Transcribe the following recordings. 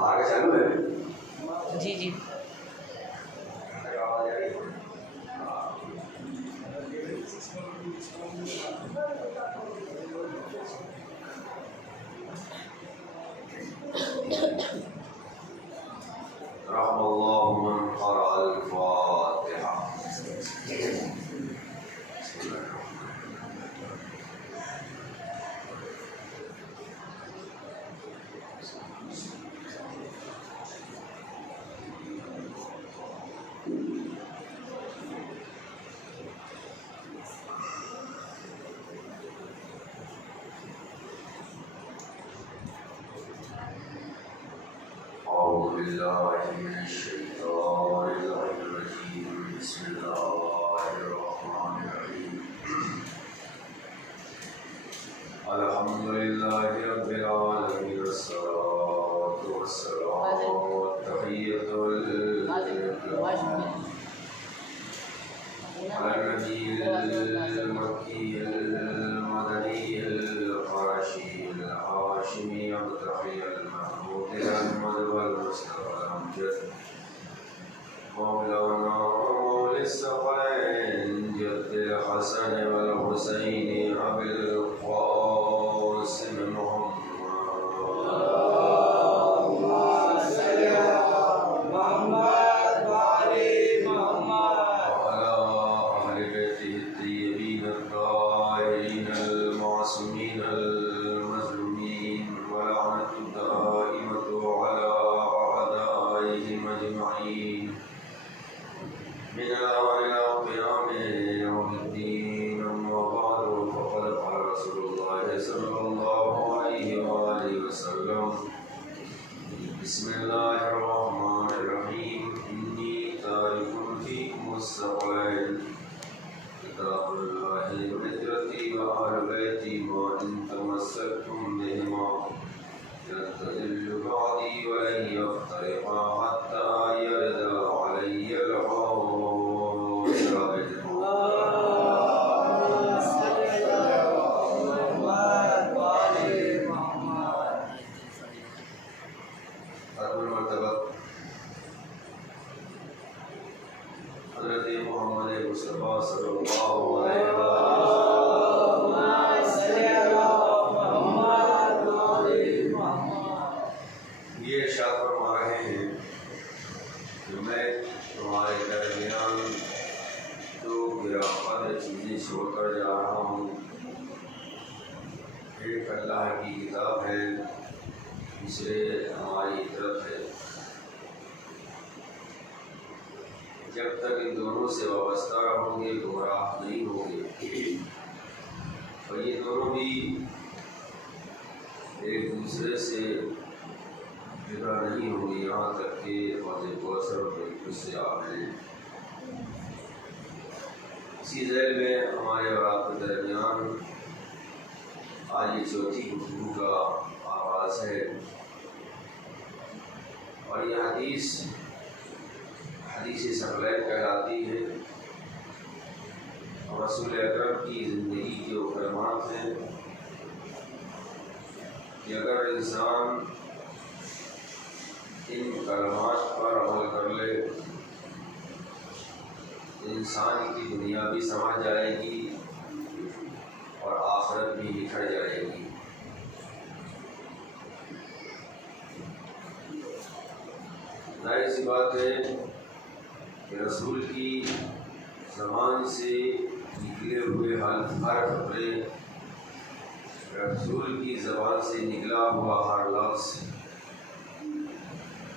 باہر کا چالو ہے؟ جی جی رحم اللہ من قرأ الفاتحہ. أعوذ بالله من الشيطان الرجيم. بسم الله الرحمن الرحيم. الحمد لله رب العالمين والصلاة والسلام والتحية على النبي المكي المدني القرشي الهاشمي التقي المحمود الأحمد والمصطفى الأمجد مولانا مولى الثقلين جد الحسن والحسين أبي القاسم محمد. بسم الله الرحمن الرحيم. إني تارك فيكم الثقلين كتاب الله وهجرتي وأهل بيتي ما إن تمسكتم بهما لن تضلوا بعدي ولن يفترقا حتى يرد علي الحوض. حضرت محمد مصطفیٰ صلی اللہ علیہ وسلم یہ ارشاد فرما رہے ہیں کہ میں تمہارے درمیان دو گراں چیزیں چھوڑ کر جا رہا ہوں. ایک اللہ کی کتاب ہے، دوسرے ہماری طرف ہے. جب تک ان دونوں سے وابستہ رہوں گے گمراہ نہیں ہوں گے. اور یہ دونوں بھی ایک دوسرے سے جدا نہیں ہوں گے یہاں تک کہ حوض کوثر بالکل سے آپ ہیں. اسی ذیل میں ہمارے اور آپ کے درمیان آج یہ چوتھی گفتگو کا آغاز ہے. اور یہ حدیث ثقلین کہلاتی ہے. رسول اکرم کی زندگی کے فرمات ہیں کہ اگر انسان ان کلمات پر عمل کر لے انسان کی دنیا بھی سمجھ جائے گی اور آخرت بھی بکھر جائے گی. ظاہر سی بات ہے کہ رسول کی زبان سے نکلے ہوئے ہر خبریں، رسول کی زبان سے نکلا ہوا ہر لفظ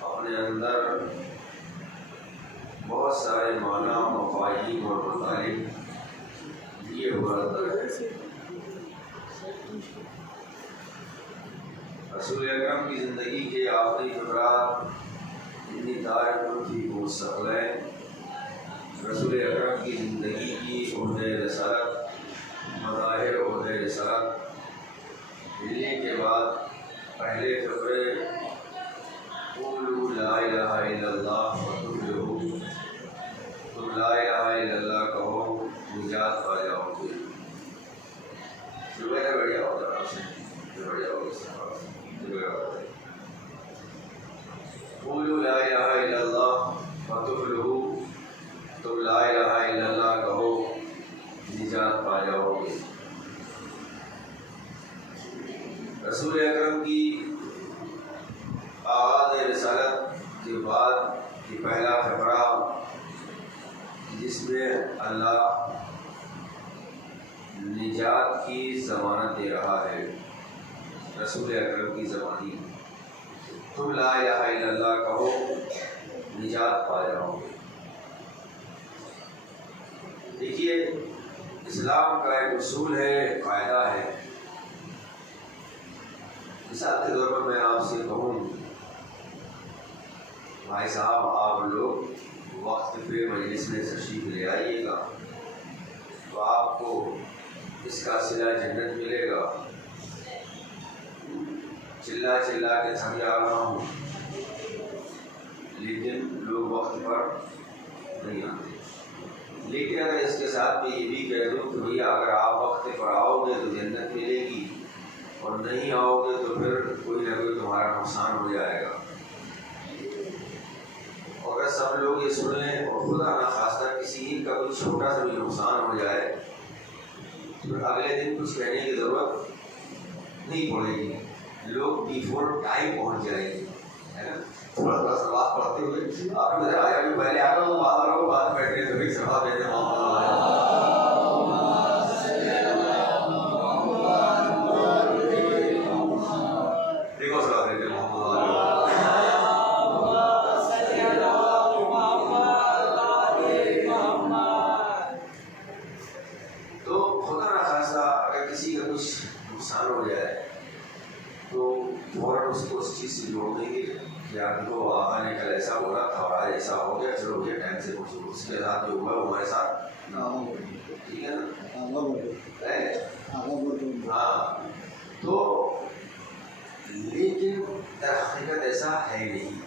اپنے اندر بہت سارے معنی، مفاہیم اور مطالب لیے ہوا رہتا ہے. رسول اکرم کی زندگی کے آخری فقرات اتنی تارک فیکم الثقلین، رسول اکرم کی زندگی کی عہد رسالت، مظاہر عہد رسالت ملنے کے بعد پہلے فقرے قولوا لا الہ الا اللہ وتفلحوا، تم لا الہ الا اللہ کہو نجات پا جاؤ گے. بڑھیا ہوتا ہے، بڑھیا ہوگا. ضمانت دے رہا ہے رسول اکرم کی زبانی، تم لا الہ الا اللہ کہو نجات پا جاؤ گے۔ دیکھیے اسلام کا ایک اصول ہے، قاعدہ ہے۔ مثال کے طور پر میں آپ سے کہوں بھائی صاحب آپ لوگ وقت پہ مجلس میں تشریف لے آئیے گا تو آپ کو اس کا صلہ جنت ملے گا۔ چلا چلا کے تھک جا رہا ہوں لیکن لوگ وقت پر نہیں آتے۔ لیکن اگر اس کے ساتھ میں یہ بھی کہہ دوں کہ بھیا اگر آپ وقت پر آؤ گے تو جنت ملے گی، اور نہیں آؤ گے تو پھر کوئی نہ کوئی تمہارا نقصان ہو جائے گا۔ اور اگر سب لوگ یہ سن لیں اور خدا نہ خواستہ کسی ایک کا کوئی چھوٹا سا بھی نقصان ہو جائے تو پھر اگلے دن کچھ کہنے کی ضرورت نہیں پڑے گی، لوگ بیفور ٹائم پہنچ جائیں گے۔ تھوڑا تھوڑا سا بات پڑھتے ہوئے آپ ادھر آیا بھی پہلے آ رہا ہوں، بات آ رہا ہوں، بات بیٹھنے تو ایک سوال دیتے دیکھو سوال دیتے تو خدا نہ خاصہ اگر کسی کا کچھ نقصان ہو جائے تو فوراً اس کو اس چیز سے جوڑ دیں گے کہ آپ دیکھو آقا نے کل ایسا بولا تھا اور آج ایسا ہو گیا، چلو یہ ٹائم سے پہنچو، اس کے ساتھ جو ہوا وہ ہمارے ساتھ نہ ہو، ٹھیک ہے نا؟ ہاں تو لیکن در حقیقت ایسا ہے نہیں۔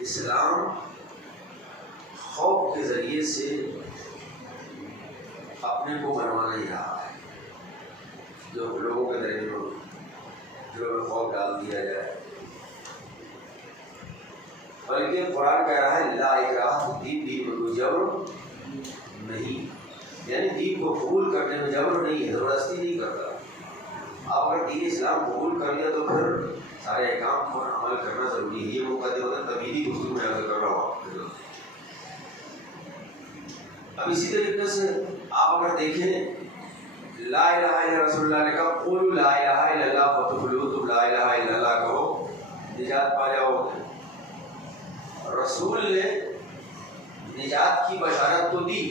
اسلام خوف کے ذریعے سے اپنے کو بنوا نہیں رہا ہے، جو لوگوں کے ذریعے جو خوف ڈال دیا جائے، بلکہ قرآن کہہ رہا ہے لا اکراہ فی الدین، دین میں کوئی جبر نہیں، یعنی دین کو قبول کرنے میں جبر نہیں ہے، زبردستی نہیں کرتا۔ آپ اگر دین اسلام قبول کر لیا تو پھر سارے احکام پر عمل کرنا ضروری ہے۔ یہ مقدمہ تبیدی گفتگو میں کر رہا ہوں۔ اب اسی طریقے سے آپ اگر دیکھیں لا الہ الا رسول اللہ نے کہا قولوا لا الہ الا اللہ فتفلحوا، تم لا الہ الا اللہ کہو نجات پا جاؤ گے۔ رسول نے نجات کی بشارت تو دی،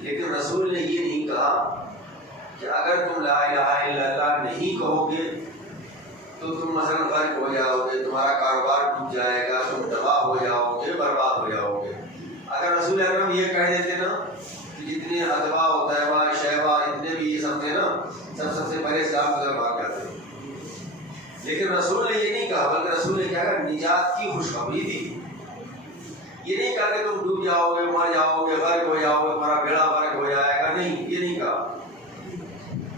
لیکن رسول نے یہ نہیں کہا کہ اگر تم لا الہ الا اللہ نہیں کہو گے تو تم مثلا غرق ہو جاؤ گے، تمہارا کاروبار ڈوب جائے گا، تم تباہ ہو جاؤ گے، برباد ہو جاؤ گے۔ اگر رسول اکرم یہ کہہ دیتے نا کہ جتنے ادبا طیبہ شیبہ جتنے بھی یہ سب تھے نا سب سے پہلے اسلام کو بھاگ جاتے، لیکن رسول نے یہ نہیں کہا، بلکہ رسول نے کیا کہا نجات کی خوشخبری دی۔ یہ نہیں کہا کہ تم ڈوب جاؤ گے، مر جاؤ گے، غرق ہو جاؤ گے، تمہارا بیڑا غرق ہو جائے گا، نہیں، یہ نہیں کہا۔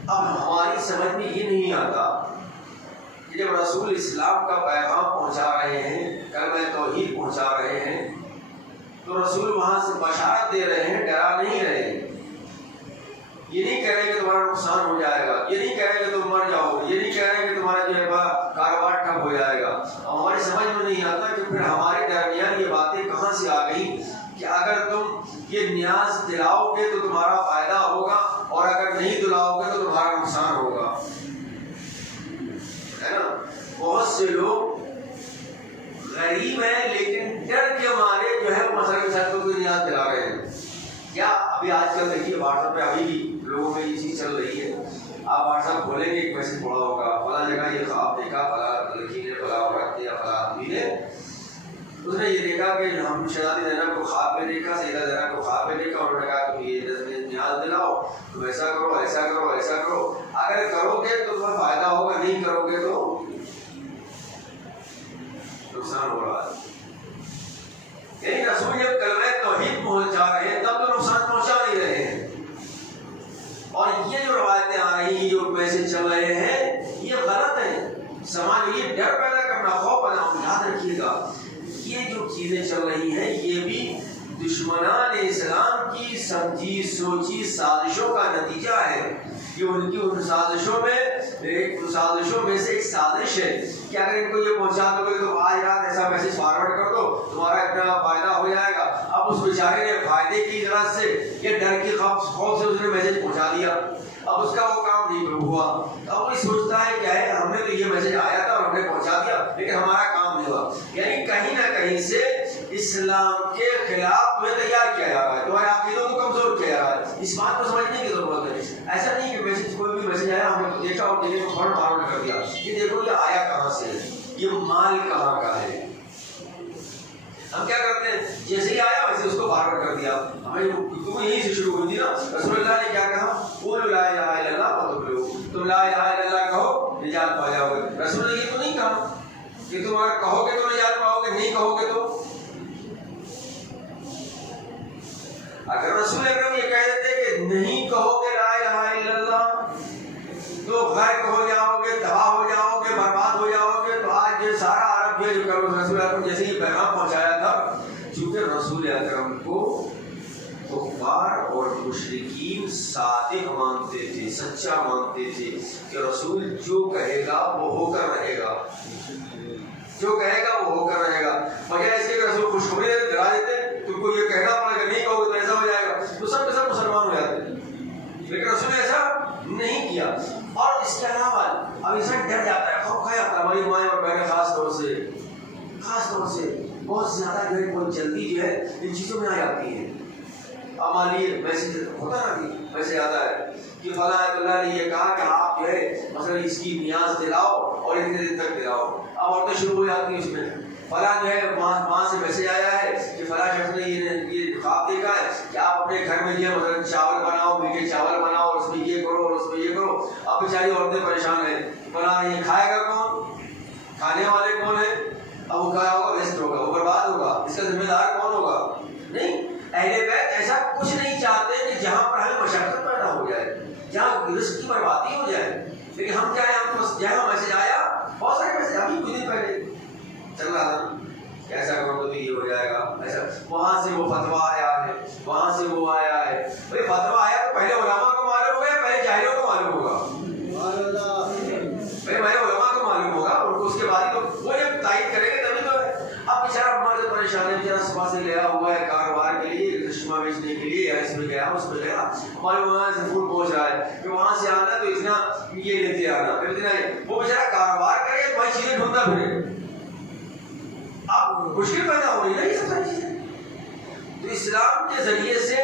اب ہماری سمجھ میں یہ نہیں آتا کہ جب رسول اسلام کا پیغام پہنچا رہے ہیں، کلمہ توحید پہنچا رہے ہیں، تو رسول وہاں سے بشارت دے رہے ہیں، ڈرا نہیں رہے ہیں۔ یہ نہیں کہہ رہے کہ تمہارا نقصان ہو جائے گا، یہ نہیں کہہ رہے کہ تم مر جاؤ گے، یہ نہیں کہہ رہے کہ تمہارا جو ہے کاروبار ٹھپ ہو جائے گا۔ ہماری سمجھ میں نہیں آتا کہ پھر ہمارے درمیان یہ باتیں کہاں سے آ گئی کہ اگر تم یہ نیاز دلاؤ گے تو تمہارا فائدہ ہوگا اور اگر نہیں دلاؤ گے تو تمہارا نقصان ہوگا، ہے نا؟ بہت سے لوگ غریب ہیں لیکن ڈر کے مارے جو ہے وہ مسئلہ کے ساتھ کوئی نیاز دلا رہے ہیں۔ کیا ابھی آج کل دیکھیے واٹس ایپ پہ ابھی بھی لوگوں میں یہ چیز چل رہی ہے، آپ واٹس ایپ کھولیں گے ایک میسج پڑا ہوگا فلاں جگہ یہ خواب دیکھا، فلاں لڑکی نے، فلاں عورت نے یا فلاں آدمی نے، اس نے یہ دیکھا کہ ہم شہزادی زینب کو خواب میں دیکھا، سیدہ زینب کو خواب میں دیکھا، انہوں نے کہا تم یہ نیاز دلاؤ، تم ایسا کرو ایسا کرو ایسا کرو، اگر کرو گے تو تمہیں فائدہ ہوگا، نہیں کرو گے تو نقصان ہو رہا ہے۔ یعنی رسول جب کلمہ توحید پہنچا رہے ہیں تب تو نقصان پہنچا نہیں رہے ہیں، اور یہ جو روایتیں آ رہی ہیں، جو میسج چل رہے ہیں، یہ غلط ہیں۔ سماج میں یہ ڈر پیدا کرنا، خوف پیدا کرنا، یاد رکھیے گا یہ جو چیزیں چل رہی ہیں یہ بھی دشمنان اسلام کی سمجھی سوچی سازشوں کا نتیجہ ہے۔ یہ ان کی ان سازشوں میں سے ایک سازش ہے کہ اگر ان کو یہ پہنچا دو گے تو آج رات ایسا میسج فارورڈ کر دو، تمہارا اتنا فائدہ ہو جائے گا۔ اب اس بیچارے نے فائدے کی طرح سے یہ ڈر کی خوف سے اس نے میسج پہنچا دیا، اب اس کا وہ کام نہیں ہوا. اب وہ سوچتا ہے کیا ہے ہم نے تو یہ میسج آیا تھا اور ہم نے پہنچا دیا لیکن ہمارا کام نہیں ہوا. یعنی کہیں نہ کہیں سے اسلام کے خلاف تمہیں تیار کیا جا رہا ہے, تمہارے عقیدوں کو کمزور کیا جا رہا ہے. اس بات کو سمجھنے کی ضرورت ہے. ایسا نہیں کہ میسج کوئی بھی میسج آیا ہم نے دیکھا اور دیکھنے کو فوراً فارورڈ کر دیا کہ دیکھو یہ آیا کہاں سے ہے, یہ مال کہاں کا ہے. ہم کیا کرتے ہیں جیسے ہی آیا ویسے اس کو فارورڈ کر دیا. ہمیں گفتگو یہیں سے شروع ہوئی تھی نا. رسول اللہ نے کیا کہا, قولوا لا الہ الا اللہ فتفلحوا, تم لا الہ الا اللہ کہو نجات پا جاؤ گے. رسول نے یہ تو نہیں کہا کہ تم اگر کہو گے تو نجات پاؤ گے, نہیں کہو گے تو. اگر رسول اکرم یہ کہہ دیتے کہ نہیں کہو گے لا الہ الا اللہ تو غرق ہو جاؤ گے, تباہ ہو جاؤ گے, برباد ہو جاؤ گے, تو آج یہ سارا عرب یہ جو کرو رسول اکرم جیسے ہی پیغام پہنچایا تھا, چونکہ رسول اکرم کو کفار اور مشرکین صادق مانتے تھے, سچا مانتے تھے کہ رسول جو کہے گا وہ ہو کر رہے گا, جو کہے گا وہ ہو کر رہے گا. بجائے اس کے رسول خوشخبری دلا دیتے تم کو یہ کہنا پڑے گا, نہیں کہو گے تو ایسا ہو جائے گا, تو سب کے سب مسلمان ہو جاتے. لیکن رسول نے ایسا نہیں کیا. اور اس کے علاوہ اب انسان ڈر جاتا ہے, خوف کھا جاتا ہے. ہماری مائیں اور بہنیں خاص طور سے بہت زیادہ جو ہے بہت جلدی جو ہے ان چیزوں میں آ جاتی ہیں. ہماری میسج ہوتا نا کہ میسج آتا ہے کہ فلاں اللہ نے یہ کہا کہ آپ جو ہے مثلا اس کی نیاز دلاؤ اور اتنے دن تک دلاؤ. اب عورتیں شروع ہو جاتی ہیں اس میں, فلاں جو ہے وہاں سے میسج آیا ہے کہ فلاں شخص نے یہ خواب دیکھا ہے کہ آپ اپنے گھر میں جو ہے مثلا چاول بناؤ, میٹھے چاول بناؤ اور اس میں یہ کرو اور اس میں یہ کرو. اب بیچاری عورتیں پریشان ہیں, فلاں یہ کھائے گا کون, کھانے والے کون ہیں, اب وہ کھایا ہوگا ویسٹ ہوگا, وہ برباد ہوگا, اس کا ذمہ دار کون ہوگا. نہیں, اہل بیت ایسا کچھ نہیں چاہتے کہ جہاں پر ہمیں مشقت پیدا ہو جائے, جہاں رزق کی بربادی ہو جائے. لیکن ہم کیا ہے, ہم جہاں میسج آیا, بہت سارے میسج ابھی کچھ دن پہلے چل رہا تھا ایسا کرو تو یہ ہو جائے گا, ایسا وہاں سے وہ فتویٰ آیا ہے, وہاں سے وہ آیا ہے. بھائی فتویٰ آیا تو پہلے علماء کو معلوم ہوگا یا پہلے جاہلوں کو معلوم ہوگا؟ بھائی پہلے علماء کو معلوم ہوگا, ان کو اس کے بعد ہی تو وہ جب تائید کریں گے تبھی تو ہے. اب بیچارہ ہمارے پریشان ہے, بیچارہ صبح سے گیا ہوا ہے کاروبار کے لیے, چشمہ بیچنے کے لیے, یا اس میں گیا اس میں گیا, ہمارے وہاں سے فوڈ پہنچ رہا ہے, پھر وہاں سے آنا تو اتنا یہ لیتے آنا, پھر اتنا وہ بیچارہ کاروبار کرے بھائی چیزیں ڈھونڈتا پھرے. اب مشکل پیدا ہو رہی ہے یہ سب ساری چیزیں. تو اسلام کے ذریعے سے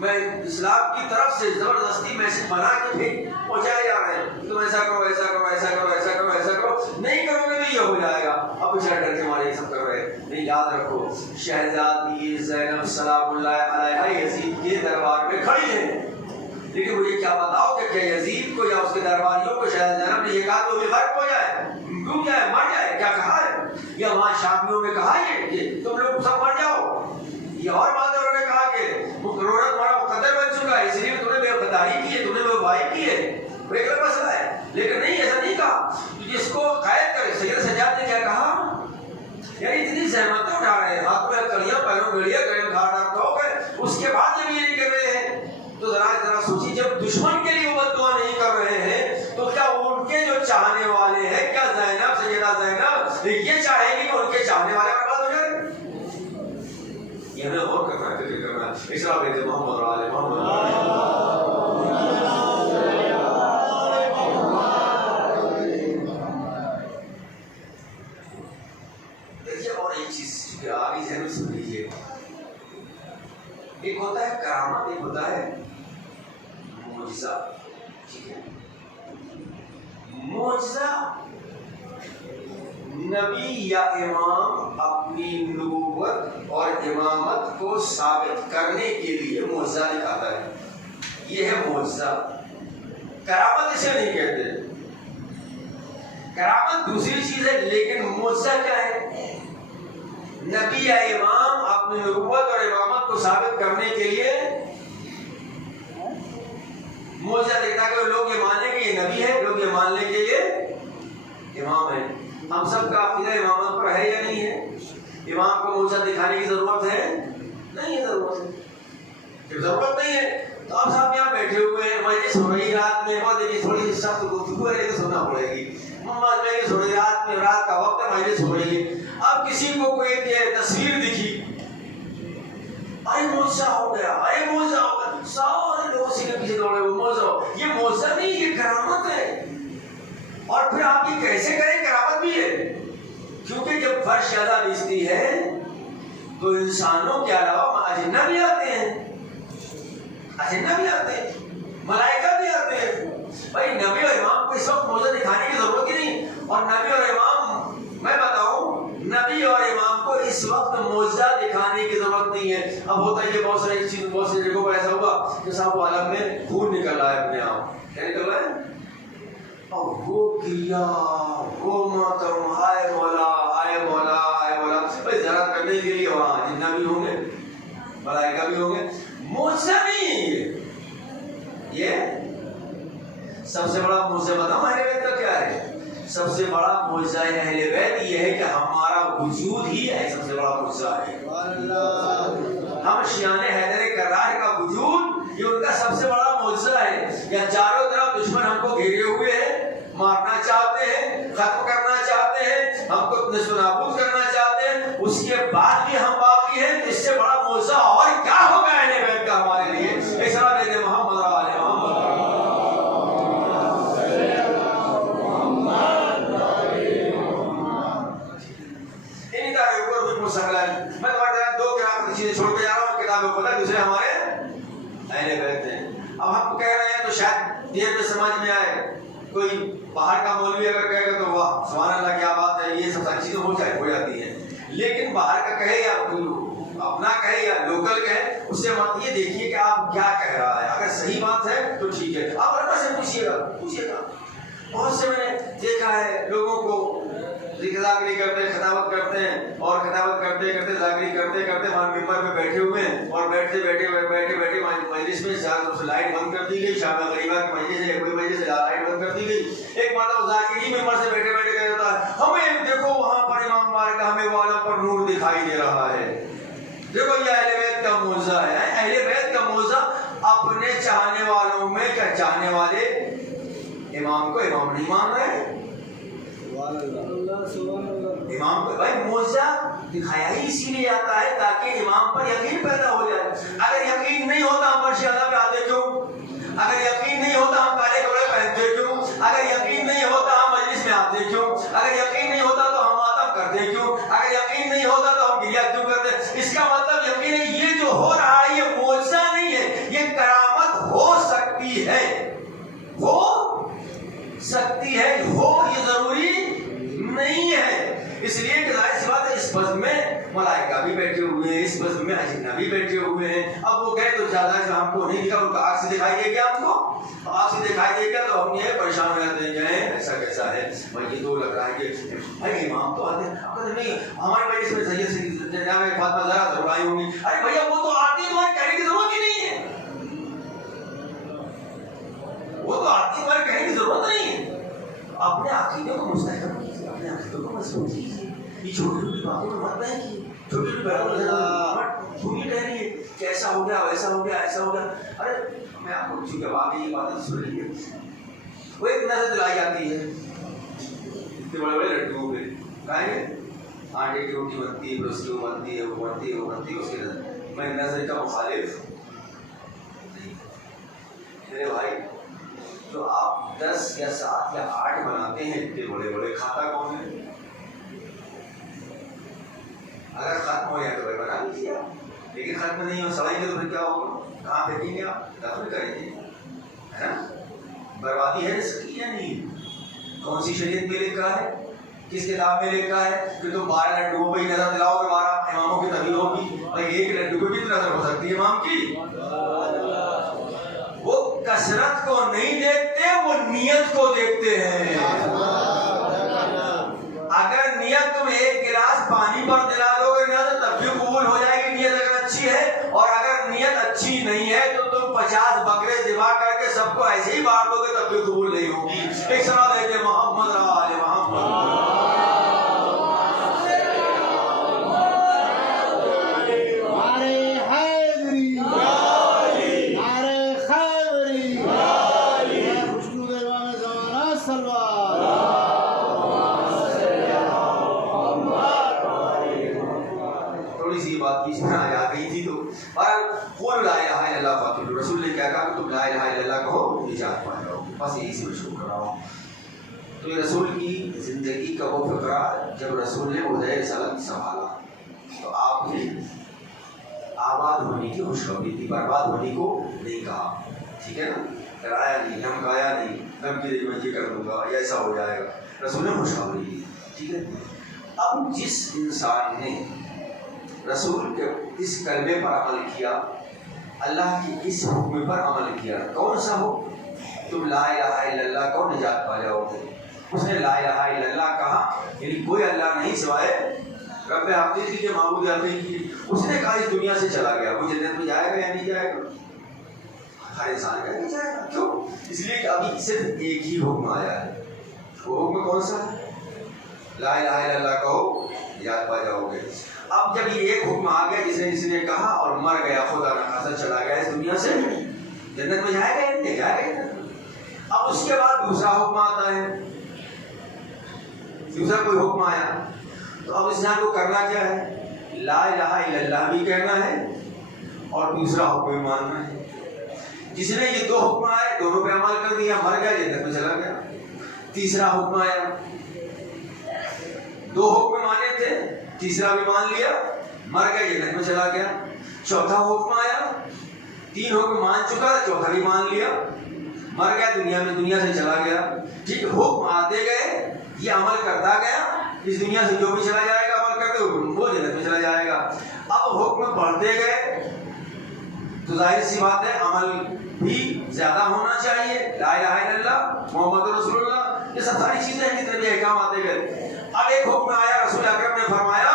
میں اسلام کی طرف سے زبردستی میسج بنا کے بھی پہنچائے جا رہے ہیں, تم ایسا کرو ایسا کرو ایسا کرو ایسا کرو ایسا کرو, نہیں کرو گے تو یہ ہو جائے گا. اب بیچارہ ڈر کے مارے یہ سب کر رہے ہیں. نہیں, یاد رکھو شہزادی زینب سلام اللہ علیہا یزید کے دربار میں کھڑی ہیں, لیکن مجھے کیا بتاؤ کہ کیا یزید کو یا اس کے درباریوں کو شہزادی زینب نے یہ کہا تو وہ غرق ہو جائے, ڈوب جائے, مر جائے, کیا کہا ہے؟ یا وہاں شامیوں میں کہا ہے کہ تم لوگ سب مر جاؤ. یہ اور بات ہے, انہوں نے کہا کہ ضرورت بڑا مقدر بن چکا ہے, اس لیے تم نے بے وفاداری کی ہے, تم نے بے وفائی کی ہے, وہ ایک الگ مسئلہ ہے. لیکن نہیں, ایسا نہیں کہا. جس کو قید کرے, سید سجاد نے کیا کہا, یعنی اتنی زحمتیں اٹھا رہے ہیں, ہاتھ میں کڑیاں, پیروں گڑیاں, گرم گھاٹ ہو گئے, اس کے بعد جب یہ نہیں کر رہے ہیں تو ذرا سوچی, جب دشمن کے لیے وہ بد دعا نہیں کر رہے ہیں تو کیا ان کے جو چاہنے والے ہیں, کیا زینب سیدہ زینب یہ چاہے گی کہ ان کے چاہنے والے برباد ہو جائے؟ یہ ہمیں غور کرنا ہے, فکر کرنا ہے. اسلام بیت محمد اور آل محمد. دیکھیے اور ایک چیز آگے ذہن سن لیجیے, ایک ہوتا ہے کرامت, ایک ہوتا ہے معجزہ. ٹھیک ہے, معجزہ نبی یا امام اپنی نبوت اور امامت کو ثابت کرنے کے لیے معجزہ دکھاتا ہے, یہ ہے معجزہ. کرامت اسے نہیں کہتے, کرامت دوسری چیز ہے, لیکن معجزہ کیا ہے؟ نبی یا امام اپنی نبوت اور امامت کو ثابت کرنے کے لیے معجزہ دیکھتا کہ لوگ یہ مانیں کہ یہ نبی ہے, لوگ یہ ماننے کے لیے امام ہے. ہم سب کا عقیدہ امامت پر ہے یا نہیں ہے؟ امام کو معجزہ دکھانے کی ضرورت ہے نہیں ہے, ضرورت ہے. جب ضرورت نہیں ہے تو آپ صاحب یہاں بیٹھے ہوئے ہیں, مجلس ہو رہی رات میں, بہت دیکھیے تھوڑی سی سخت گفتگو ہے لیکن سننا پڑے گی. مجلس ہو رہی رات میں, رات کا وقت ہے, مجلس ہو رہی ہے. اب کسی کو کوئی تصویر دکھی, ارے معجزہ ہو گیا, ارے معجزہ ہو گیا, سارے لوگ اسی کے پیچھے دوڑے ہوئے موزہ. یہ موزہ نہیں, یہ کرامت ہے. اور پھر آپ یہ کیسے کریں, کرامت بھی ہے. کیونکہ جب فرش زیادہ بیچتی ہے تو انسانوں کے علاوہ اجنہ بھی آتے ہیں, اجنہ بھی آتے ہیں, ملائکہ بھی آتے ہیں. بھائی نبی اور امام کو اس وقت موزہ دکھانے کی ضرورت ہی نہیں. اور نبی اور امام, میں بتاؤں, نبی اور امام کو اس وقت موزہ دکھانے کی ضرورت نہیں ہے. اب ہوتا ہے کہ بہت ساری چیز, بہت سی جگہوں پر ایسا ہوگا کہ صاحب عالم میں خون نکل رہا ہے اپنے آپ. کیا نکل رہا ہے؟ اور وہ کیا, وہ ماتم, ہائے مولا, ہائے مولا, ہائے مولا. بھائی ذرا کرنے کے لیے وہاں جتنا بھی ہوں گے, ملائکہ بھی ہوں گے. موزہ نہیں, یہ سب سے بڑا موزہ بتاؤں اہل بیت کا کیا ہے؟ سب سے بڑا موزہ اہل بیت یہ ہے کہ ہمارا وجود ہی ہے سب سے بڑا موزہ ہے. ہم شیعان حیدر کرار کا وجود, یہ ان کا سب سے بڑا موزہ ہے. یا چاروں طرف دشمن ہم کو گھیرے ہوئے ہیں, مارنا چاہتے ہیں, ختم کرنا چاہتے ہیں, ہم کو نشو نابود کرنا چاہتے ہیں, اس کے بعد بھی ہم باقی ہیں. اس سے بڑا موزہ اور کیا ہوگا اہل بیت کا ہمارے لیے؟ اس طرح بیت محمد علیہ محمد. میں تمہارے دو چیزیں چھوڑ کے جا رہا ہوں, کتابیں پڑھا, دوسرے ہمارے اہل بیت ہیں. اب ہم کہہ رہے ہیں تو شاید دیر میں سمجھ میں آئے. کوئی باہر کا مولوی اگر کہے گا تو واہ سبحان اللہ کیا بات ہے, یہ سب ساری چیزیں ہو جاتی ہیں. لیکن باہر کا کہے یا اپنا کہے یا لوکل کہے, اس سے مت یہ دیکھیے کہ آپ کیا کہہ رہا ہے. اگر صحیح بات ہے تو ٹھیک ہے, آپ اللہ سے پوچھیے گا. بہت سے میں نے دیکھا ہے لوگوں کو ذکری کرتے, خطابت کرتے ہیں, اور خطابت کرتے کرتے ذاکری کرتے کرتے وہاں ممبر میں بیٹھے ہوئے ہیں, اور بیٹھتے بیٹھے مجلس میں چاروں سے لائٹ بند کر دی گئی. شام غریبہ کی مجلس ہے, کوئی مجلس سے لائٹ بند کر دی گئی. ایک مرتبہ ذاکری ممبر سے بیٹھے بیٹھے کہہ دیتا ہے, ہمیں دیکھو وہاں پر امام مالک ہمیں والا پر نور دکھائی دے رہا ہے. دیکھو یہ اہل بیت کا موزہ ہے. اہل بیت کا موزہ اپنے چاہنے والوں میں, کیا چاہنے والے امام کو امام نہیں مان رہے. امام کو بھائی موزہ دکھایا ہی اسی لیے جاتا ہے تاکہ امام پر یقین پیدا ہو جائے. اگر یقین نہیں ہوتا ہم فرش اعلیٰ پہ آتے کیوں؟ اگر یقین نہیں ہوتا ہم کالے کپڑے پہنتے کیوں؟ اگر یقین نہیں ہوتا ہم مجلس میں آتے کیوں؟ اگر یقین نہیں ہوتا تو ہم ماتم کرتے کیوں؟ اگر یقین نہیں ہوتا تو ہم گریہ کیوں کرتے؟ اس کا مطلب یقین ہے یہ جو ہو رہا ہے یہ موجزہ نہیں ہے, یہ کرامت ہو سکتی ہے, ہو سکتی ہے, ہو یہ ضروری نہیں ہے. اس لیے کہ ظاہر سی بات ہے اس بزم میں ملائکہ بھی بیٹھے ہوئے ہیں, اس بزم میں اجنہ بھی بیٹھے ہوئے ہیں. اب وہ کہے تو زیادہ سے ہم کو نہیں دکھا, ان کا آنکھ سے دکھائی دے گیا, ہم کو آنکھ سے دکھائی دے گیا تو ہم یہ پریشان ہو جاتے ہیں ایسا کیسا ہے. بھائی یہ تو لگ رہا ہے کہ بھائی امام تو آتے ہیں, نہیں ہمارے بھائی اس میں سید جناب فاطمہ ذرا ضرور آئی ہوں گی. ارے بھیا وہ تو آتی ہے, تمہیں کہنے کی ضرورت ہی نہیں ہے, وہ تو آتی ہے, تمہیں کہنے کی ضرورت نہیں ہے. اپنے عقیدے کو مستحکم کیجیے, اپنے عقیدے کو مضبوط کیجیے. یہ چھوٹی چھوٹی باتوں میں مت بہنیے, چھوٹی چھوٹی باتوں میں چھوٹی ٹہریے کہ ایسا ہو گیا, ویسا ہو گیا, ایسا ہو گیا. ارے میں آپ کو چونکہ واقعی یہ باتیں سن لیجیے. وہ ایک نظر دلائی جاتی ہے اتنے بڑے بڑے لڈو پہ, کہیں گے آٹے کی روٹی بنتی ہے, پھر اس کی وہ بنتی ہے, وہ بنتی ہے, وہ بنتی ہے, اس کی نظر. میں نظر کا مخالف میرے بھائی, تو آپ 10 یا 7 یا 8 بناتے ہیں اتنے بڑے بڑے, کھاتا کون ہے؟ اگر ختم ہو جائے تو بھائی بنا لیجیے آپ, لیکن ختم نہیں ہو سوائیں گے تو پھر کیا ہوگا, کہاں پھینکیں گے آپ, دفن کریں گے, ہے نا. بربادی ہے اس کی یا نہیں؟ کون سی شریعت میں لکھا ہے, کس کتاب میں لکھا ہے کہ تم 12 لڈوؤں پہ ہی نظر دلاؤ گے, 12 اماموں کی تبھی ہوگی. بھائی ایک لڈو پہ کتنی نظر ہو سکتی ہے امام کی؟ وہ کثرت کو نہیں دیکھتے, وہ نیت کو دیکھتے ہیں. اگر نیت تم ایک گلاس پانی پر دلا دو گے نا تو تب بھی قبول ہو جائے گی نیت اگر اچھی ہے, اور اگر نیت اچھی نہیں ہے تو تم 50 بکرے ذبح کر کے سب کو ایسے ہی بانٹ دو گے تب بھی قبول نہیں ہوگی. ایک سنا دیتے محمد آل محمد. رسول نجات پا جاؤ گے. بس یہی سے شروع کر رہا ہوں. تو یہ رسول کی زندگی کا وہ فقرہ جب رسول نے عہدۂ رسالت سنبھالا تو آپ نے آباد ہونے کی خوشخبری دی، برباد ہونے کو نہیں کہا. ٹھیک ہے نا، ڈرایا نہیں، دھمکایا نہیں، دھمکی دی میں یہ کر دوں گا یا ایسا ہو جائے گا. رسول نے خوشخبری دی. ٹھیک ہے. اب جس انسان نے رسول کے اس کلمے پر عمل کیا، اللہ کی اس حکم پر عمل کیا، کون سا ہو؟ تم لا الہ الا اللہ کو نجات پا جاؤ گے. اس نے لا الہ الا اللہ کہا، یعنی کوئی اللہ نہیں سوائے رب حقیقی کے معبود حقیقی. اس نے کہا اس دنیا سے چلا گیا، وہ جنت میں جائے گا یا نہیں جائے گا؟ ہر انسان کا نہیں جائے گا. کیوں؟ اس لیے کہ ابھی صرف ایک ہی حکم آیا ہے. وہ حکم کون سا ہے؟ لا الہ الا اللہ کہو نجات پا جاؤ گے. اب جب یہ ایک حکم آ گیا جس نے کہا اور مر گیا، خدا نخواستہ چلا گیا اس دنیا سے، جنت میں جائے گا یا نہیں جائے گا؟ اب اس کے بعد دوسرا حکم آتا ہے، دوسرا کوئی حکم آیا تو اب اس کو کرنا کیا ہے؟ لا الہ الا اللہ بھی کہنا ہے اور دوسرا حکم بھی ماننا ہے. جس نے یہ دو حکم آئے دونوں پہ عمل کر دیا، مر گیا، جنت میں چلا گیا. تیسرا حکم آیا، دو حکم مانے تھے، تیسرا بھی مان لیا، مر گیا، جنت میں چلا گیا. چوتھا حکم آیا، تین حکم مان چکا، چوتھا بھی مان لیا، مر گیا، دنیا سے چلا گیا. ٹھیک، حکم آتے گئے، یہ عمل کرتا گیا، اس دنیا سے جو بھی چلا جائے گا عمل کرتے وہ جنت میں چلا جائے گا. اب حکم بڑھتے گئے تو ظاہر سی بات ہے عمل بھی زیادہ ہونا چاہیے. لا الہ الا اللہ محمد رسول اللہ، یہ سب ساری چیزیں ہیں جتنے بھی احکام آتے گئے. اب ایک حکم آیا، رسول اکرم نے فرمایا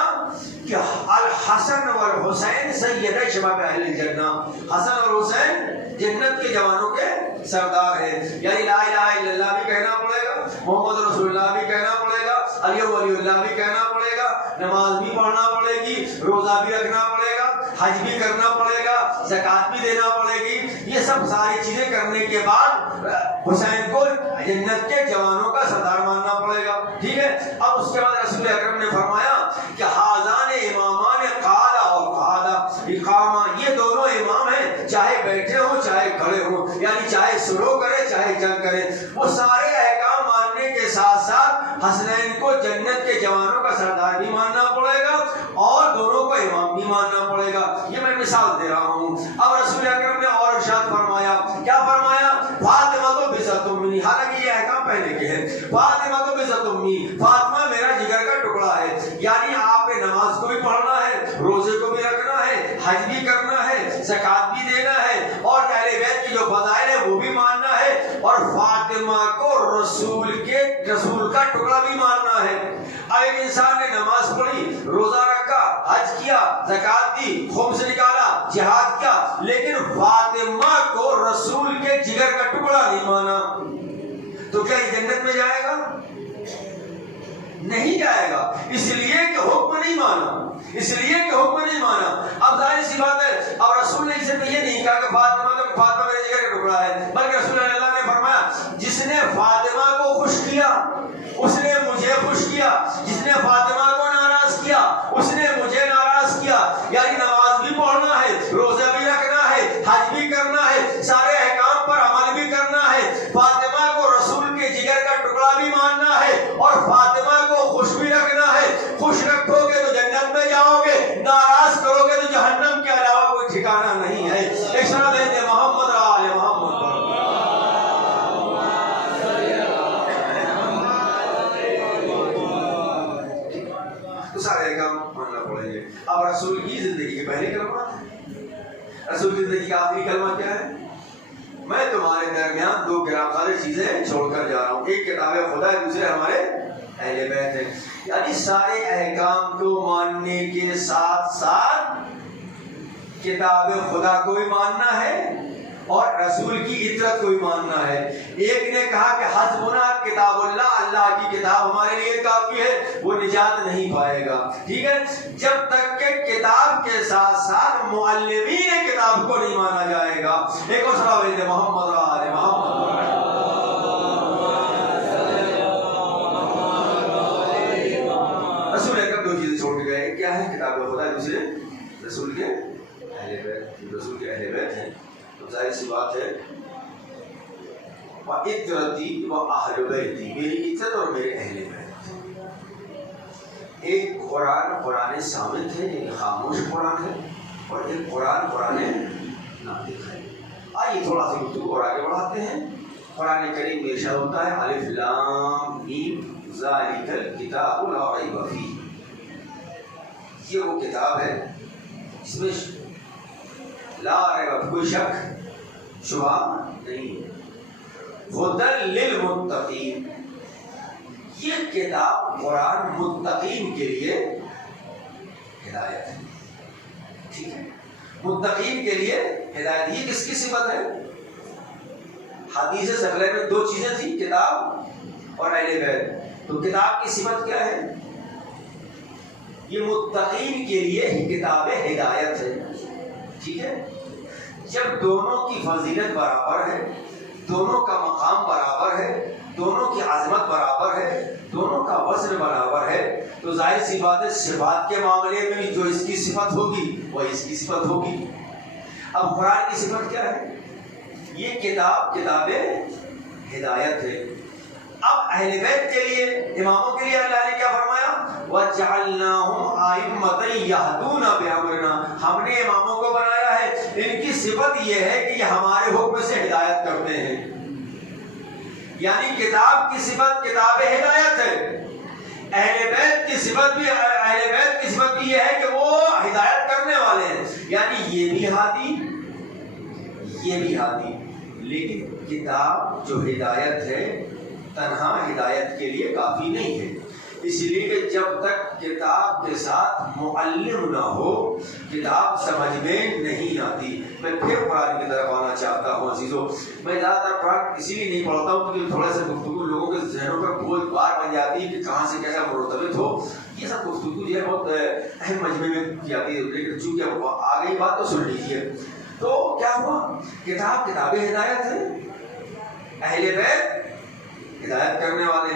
کہ الحسن والحسین سید شباب اہل الجنہ، حسن اور حسین جنت کے جوانوں کے سردار ہیں. یعنی لا الہ الا اللہ بھی کہنا پڑے گا، محمد رسول اللہ بھی کہنا پڑے گا، علی ولی اللہ بھی کہنا پڑے گا، نماز بھی پڑھنا پڑے گی، روزہ بھی رکھنا پڑے گا، حج بھی کرنا پڑے گا، زکوٰۃ بھی دینا پڑے گی. یہ سب ساری چیزیں کرنے کے بعد حسین کو جنت کے جوانوں کا سردار ماننا پڑے گا. ٹھیک ہے. اب اس کے بعد رسول اکرم نے فرمایا کہ حاضان امامان قادا اور قادا اقامہ، یہ دونوں امام ہیں، چاہے بیٹھے ہوں چاہے کھڑے ہوں، یعنی چاہے سلو کرے چاہے جنگ کرے، وہ سارے احکام ماننے کے ساتھ ساتھ حسنین کو جنت کے جوانوں کا سردار بھی ماننا پڑے گا اور دونوں کو امام بھی ماننا پڑے گا. یہ میں مثال دے رہا ہوں. اب رسول اکرم نے اور ارشاد فرمایا، کیا فرمایا؟ فاطمہ تو بذات امی، حالانکہ یہ احکام پہلے کے ہیں. فاطمہ تو بذات امی، فاطمہ میرا جگر کا ٹکڑا ہے. یعنی آپ نے نماز کو بھی پڑھنا ہے، روزے کو بھی رکھنا ہے، حج بھی کرنا ہے، زکوٰۃ بھی دینا ہے اور اہل بیت کی جو فضائل ہے وہ بھی ماننا ہے اور فاطمہ کو رسول کا ٹکڑا بھی ماننا ہے. اب ایک انسان نے نماز پڑھی، روزہ رکھا، حج کیا، زکوٰۃ دی، خمس نکالا، جہاد کیا، لیکن فاطمہ کو رسول کے جگر کا ٹکڑا نہیں مانا، تو کیا یہ جنت میں جائے گا؟ نہیں جائے گا. اس لیے کہ حکم نہیں مانا، اس لیے کہ حکم نہیں مانا. اب ظاہر سی بات ہے، اب رسول نے اسے یہ نہیں کہا کہ فاطمہ میرے جگر کا ٹکڑا ہے، بلکہ رسول اللہ نے فرمایا جس نے فاطمہ کو خوش کیا اس نے مجھے خوش کیا، جس نے فاطمہ کو ناراض کیا اس نے مجھے ناراض کیا. یعنی نماز بھی پڑھنا ہے، روزہ بھی رکھنا ہے، حج بھی کرنا ہے، سارے احکام پر عمل بھی کرنا ہے، فاطمہ کو رسول کے جگر کا ٹکڑا بھی ماننا ہے اور فاطمہ کو خوش بھی رکھنا ہے. خوش رکھو گے تو جنت میں جاؤ گے، ناراض کرو گے تو جہنم کے علاوہ کوئی ٹھکانہ نہیں ہے. ایک سنت ہے محمد آل محمد پر. سارے کام ماننا پڑیں گے. اب رسول کی زندگی کے پہلے کلمات ہیں، رسول کی زندگی کا آخری کلمہ کیا ہے؟ میں تمہارے درمیان دو گرام سارے چیزیں چھوڑ کر جا رہا ہوں، ایک کتاب خدا ہے، دوسرے ہمارے اہل بیت ہیں. یعنی سارے احکام کو ماننے کے ساتھ ساتھ کتاب خدا کو بھی ماننا ہے اور رسول کی اطاعت کو بھی ماننا ہے. ایک نے کہا کہ حسبنا کتاب اللہ، اللہ کی کتاب ہمارے لیے کافی ہے، وہ نجات نہیں پائے گا. ٹھیک ہے. جب تک کہ کتاب کے ساتھ ساتھ معلمین کتاب کو نہیں مانا جائے گا. ایک اور صحابہ ہے محمد آل محمد. رسول اکرم دو چیزیں چھوڑ کے گئے، کیا ہے؟ کتاب خدا، دوسرے رسول کے اہل بیت. رسول کے اہل بیت ہیں تو ظاہر سی بات ہے وَإِتْرَتِي وَأَهْلُ بَيْتِي، میری عزت اور میرے اہل بیت۔ ایک قرآن صامت ہے، ایک خاموش قرآن ہے، اور ایک قرآن ناطق ہے۔ آئیے تھوڑا سا گفتگو اور آگے بڑھاتے ہیں۔ قرآن کریم میں ارشاد ہوتا ہے الف لام میم ذالک الکتاب لا ریب فیہ، یہ وہ کتاب ہے جس میں لا ریب، کوئی شک شبہ نہیں ہے، ہدی للمتقین، یہ کتاب قرآن متقین کے لیے ہدایت ہے۔ ٹھیک ہے، متقین کے لیے ہدایت۔ یہ کس کی صفت ہے؟ حدیث ثقلین میں دو چیزیں تھیں، کتاب اور اہل بیت۔ تو کتاب کی صفت کیا ہے؟ یہ متقین کے لیے کتاب ہدایت ہے۔ ٹھیک ہے، جب دونوں کی فضیلت برابر ہے، دونوں کا مقام برابر ہے، دونوں کی عظمت برابر ہے، دونوں کا وزن برابر ہے، تو ظاہر سی بات ہے صفات کے معاملے میں بھی جو اس کی صفت ہوگی وہ اس کی صفت ہوگی۔ اب قرآن کی صفت کیا ہے؟ یہ کتاب ہدایت ہے۔ اب اہل بیت کے لیے، اماموں کے لیے اللہ نے کیا فرمایا؟ وَجَعَلْنَاهُمْ أَئِمَّةً يَهْدُونَ بِأَمْرِنَا، ہم نے اماموں کو بنایا ہے، ان کی صفت یہ ہے کہ یہ ہمارے حکم سے ہدایت کرتے ہیں۔ یعنی کتاب کی صفت کتاب ہدایت ہے، اہل بیت کی صفت بھی یہ ہے کہ وہ ہدایت کرنے والے ہیں، یعنی یہ بھی ہادی یہ بھی ہادی۔ لیکن کتاب جو ہدایت ہے تنہا ہدایت کے لیے کافی نہیں ہے، اس لیے کہ جب تک کتاب کے ساتھ معلم نہ ہو کتاب سمجھ میں نہیں آتی۔ میں پھر قرآن کی طرف آنا چاہتا ہوں عزیزو، میں زیادہ تر قرآن اسی لیے نہیں پڑھتا ہوں کیونکہ تھوڑا سا گفتگو لوگوں کے ذہنوں پر بہت بار بن جاتی ہے کہ کہاں سے کیسا مرتبط ہو، یہ سب گفتگو جو ہے بہت اہم مجمع میں کی جاتی ہے، لیکن چونکہ آ گئی بات تو سن لیجیے۔ تو کیا ہوا؟ کتاب ہدایت ہے، اہل بیت ہدایت کرنے والے۔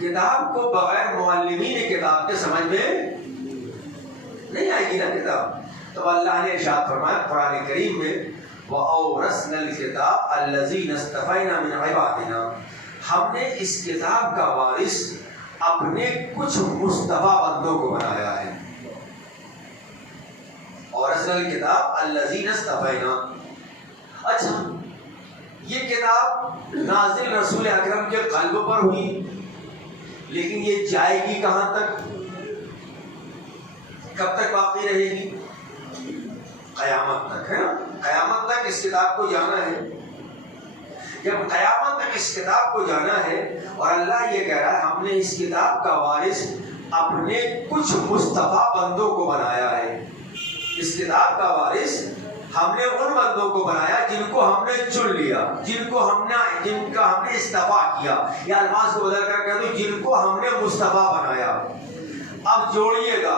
کتاب کو بغیر معلمین کتاب کے سمجھ میں نہیں آئے گی نا کتاب۔ تو اللہ نے ارشاد فرمایا قرآن کریم میں وَأَوْرَثْنَا الْكِتَابَ الَّذِينَ اصْطَفَيْنَا مِنْ عِبَادِنَا، ہم نے اس کتاب کا وارث اپنے کچھ مصطفیٰ بندوں کو بنایا ہے۔ وَأَوْرَثْنَا الْكِتَابَ الَّذِينَ اصْطَفَيْنَا، اچھا یہ کتاب نازل رسول اکرم کے قلب پر ہوئی، لیکن یہ جائے گی کہاں تک؟ کب تک باقی رہے گی؟ قیامت تک، ہے نا؟ قیامت تک اس کتاب کو جانا ہے۔ جب قیامت تک اس کتاب کو جانا ہے اور اللہ یہ کہہ رہا ہے ہم نے اس کتاب کا وارث اپنے کچھ مصطفیٰ بندوں کو بنایا ہے، اس کتاب کا وارث ہم نے ان بندوں کو بنایا جن کو ہم نے چن لیا، جن کا ہم نے استفا کیا، یا الفاظ کو بدل کر کہہ دوں جن کو ہم نے مصطفیٰ بنایا۔ اب جوڑیے گا،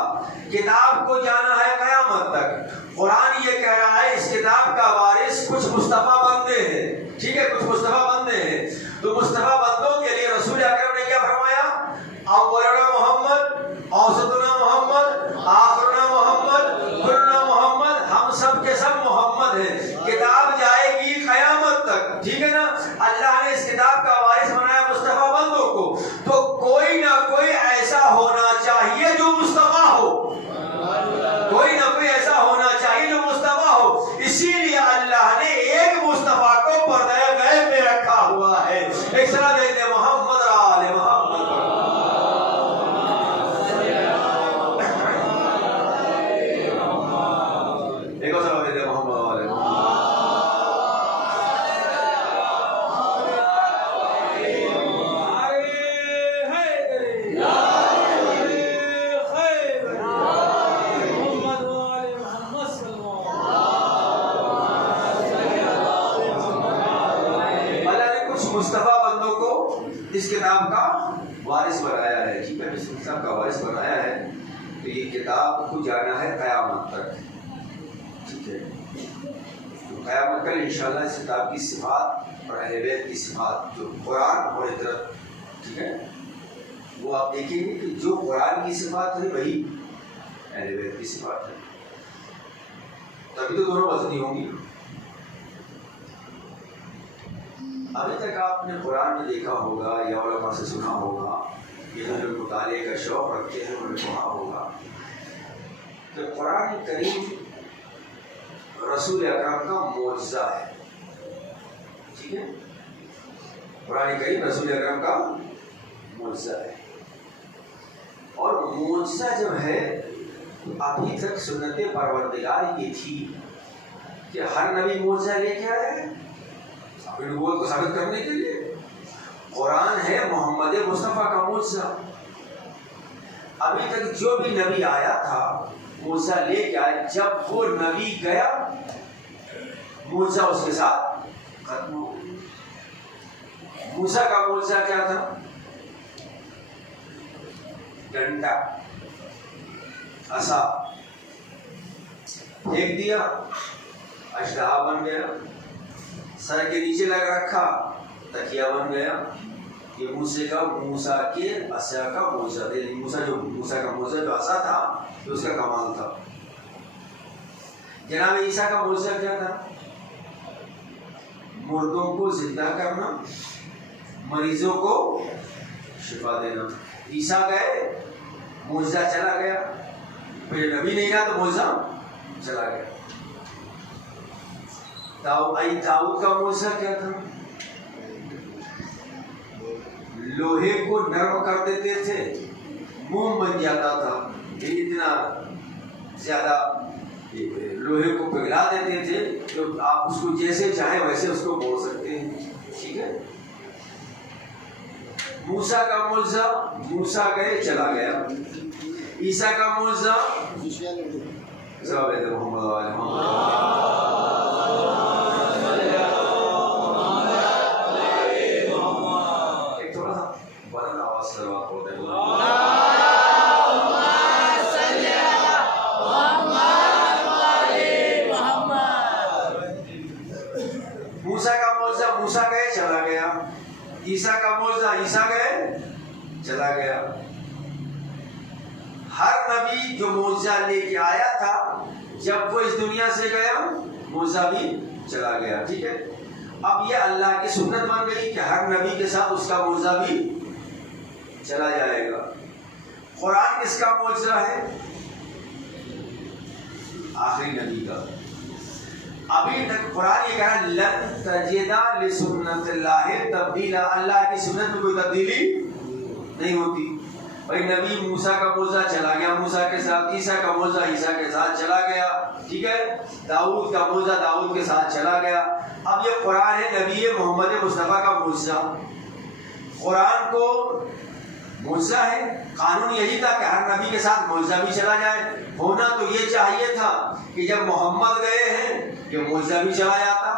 کتاب کو جانا ہے قیامت تک، قرآن یہ کہہ رہا ہے اس کتاب کا وارث کچھ مصطفیٰ بندے ہیں۔ ٹھیک ہے، کچھ مصطفیٰ بندے ہیں، تو مصطفیٰ بندوں کے لیے رسول اکرم نے کیا فرمایا؟ اولنا محمد، اوسطنا محمد، آخرنا محمد، کلنا محمد، ہم سب کے سب محمد ہیں۔ کتاب جائے گی قیامت تک، ٹھیک ہے نا؟ اللہ نے اس کتاب کا وارث بنایا مصطفیٰ بندوں کو، تو کوئی نہ کوئی ایسا ہونا چاہیے جو مصطفیٰ ہو، کوئی نہ کوئی ایسا ہونا چاہیے جو مصطفیٰ ہو۔ اسی لیے اللہ نے ایک مصطفیٰ کو پردہ غیب میں رکھا ہوا ہے۔ ایک سلام دے محمد آل محمد، ایک اور سلام دے محمد آل محمد۔ مصطفیٰ بندوں کو اس کتاب کا وارث بنایا ہے، ٹھیک ہے، اس کتاب کا وارث بنایا ہے، تو یہ کتاب کو جانا ہے قیامت تک، ٹھیک ہے۔ تو قیامت کل انشاءاللہ اس کتاب کی صفات اور اہل بیت کی صفات جو قرآن اور اطرت، ٹھیک ہے، وہ آپ دیکھیں گے کہ جو قرآن کی صفات ہے وہی اہل بیت کی صفات ہے، تبھی تو دونوں وزنی ہوں گی۔ ابھی تک آپ نے قرآن میں دیکھا ہوگا یا علماء سے سنا ہوگا کہ جو لوگ مطالعے کا شوق رکھتے ہیں انہوں نے کہا ہوگا کہ قرآن کریم رسول اکرم کا معجزہ ہے. ٹھیک ہے، قرآن کریم رسول اکرم کا معجزہ ہے. اور معجزہ جب ہے ابھی تک سنت پروردگار کی تھی کہ ہر نبی معجزہ لے کے آیا ہے اپنی نبوت کو ثابت کرنے کے لیے. قرآن ہے محمد مصطفیٰ کا معجزہ. ابھی تک جو بھی نبی آیا تھا معجزہ لے کے آیا، جب وہ نبی گیا معجزہ اس کے ساتھ ختم ہو گیا. موسیٰ کا معجزہ کیا تھا؟ ڈنڈا، عصا پھینک دیا، اژدہا بن گیا. سر کے نیچے لگ رکھا، تکیہ بن گیا. یہ موسیٰ کے عصا کا معجزہ تھا. موسیٰ کا معجزہ جو عصا تھا تو اس کا کمال تھا. جناب عیسیٰ کا معجزہ کیا تھا؟ مردوں کو زندہ کرنا، مریضوں کو شفا دینا. عیسیٰ گئے، معجزہ چلا گیا. پھر نبی نہیں رہا تو معجزہ چلا گیا. داؤد کا معجزہ کیا تھا؟ لوہے کو نرم کر دیتے تھے، موم بن جاتا تھا. اتنا زیادہ لوہے کو پگھلا دیتے تھے تو آپ اس کو جیسے چاہیں ویسے اس کو موڑ سکتے ہیں. ٹھیک ہے. موسیٰ کا معجزہ، موسیٰ گئے چلا گیا. عیسیٰ کا معجزہ ایک تھوڑا سا بلند آواز سے بات ہوتے ہیں. موسیٰ کا معجزہ، موسیٰ گئے چلا گیا. عیسیٰ کا معجزہ، عیسیٰ گئے چلا گیا. ہر نبی جو معجزہ لے کے آیا تھا جب وہ اس دنیا سے گیا معجزہ بھی چلا گیا. ٹھیک ہے. اب یہ اللہ کی سنت بن گئی کہ ہر نبی کے ساتھ اس کا معجزہ بھی چلا جائے گا. قرآن کس کا معجزہ ہے؟ آخری نبی کا. ابھی تک قرآن یہ کہہ رہا لن تجد لسنت اللہ تبدیلا. اللہ کی سنت میں کوئی تبدیلی نہیں ہوتی. بھائی نبی موسیٰ کا معجزہ چلا گیا موسیٰ کے ساتھ، عیسیٰ کا معجزہ عیسیٰ کے ساتھ چلا گیا. ٹھیک ہے. داؤد کا معجزہ داؤد کے ساتھ چلا گیا. اب یہ قرآن ہے نبی محمد مصطفیٰ کا معجزہ. قرآن کو معجزہ ہے. قانون یہی تھا کہ ہر نبی کے ساتھ معجزہ بھی چلا جائے. ہونا تو یہ چاہیے تھا کہ جب محمد گئے ہیں یہ معجزہ بھی چلا جاتا.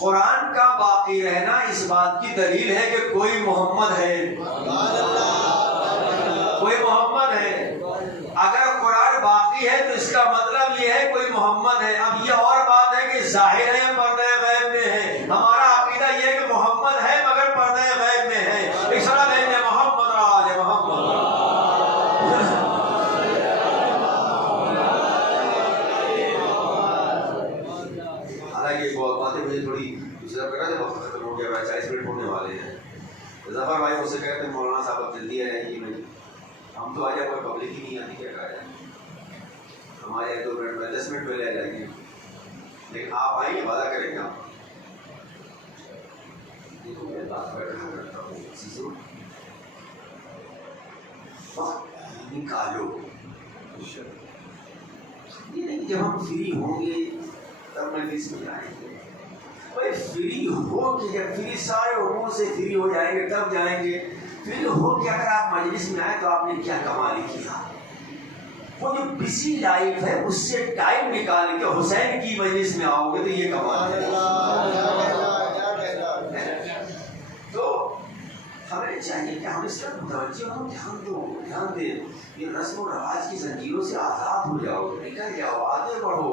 قرآن کا باقی رہنا اس بات کی دلیل ہے کہ کوئی محمد ہے، کوئی محمد ہے. اگر قرآن باقی ہے تو اس کا مطلب یہ ہے کوئی محمد ہے. اب یہ اور بات ہے کہ ظاہر ہے پردہ غیب میں ہے. ہمارا عقیدہ یہ ہے کہ محمد ہے مگر پردہ غیب میں ہے. اس طرح لینے محمد راج محمد. حالانکہ بہت باتیں مجھے تھوڑی دوسرا کر رہا تھا، وقت ختم ہو گیا، 40 منٹ ہونے والے ہیں. ظفر بھائی مجھ سے کہتے ہیں مولانا صاحب جلدی آ جائیں گی. میں ہم تو آ جائے کوئی پبلک ہی نہیں آتی. کیا کہا جائے ہمارے 2 منٹ میں 10 منٹ پہلے آ جائیں گے. لیکن آپ آئیں گے وعدہ کریں گے. آپ دیکھو میں بات کر رہا ہوں چیزوں وقت نکالو. یہ نہیں کہ جب ہم فری ہوں گے تب مجلس میں آئیں گے. بھائی فری ہو کے جب فری سارے امور سے فری ہو جائیں گے تب جائیں گے. فری ہو کے اگر آپ مجلس میں آئے تو آپ نے کیا کمال کیا. وہ جو بزی لائف ہے اس سے ٹائم نکال کے حسین کی مجلس میں آؤ گے تو یہ کمال ہے. تو ہمیں چاہیے کہ ہم اس طرح متوجہ ہوں، دھیان دیں. یہ رسم و رواج کی زنجیروں سے آزاد ہو جاؤ، نکل جاؤ، آگے بڑھو.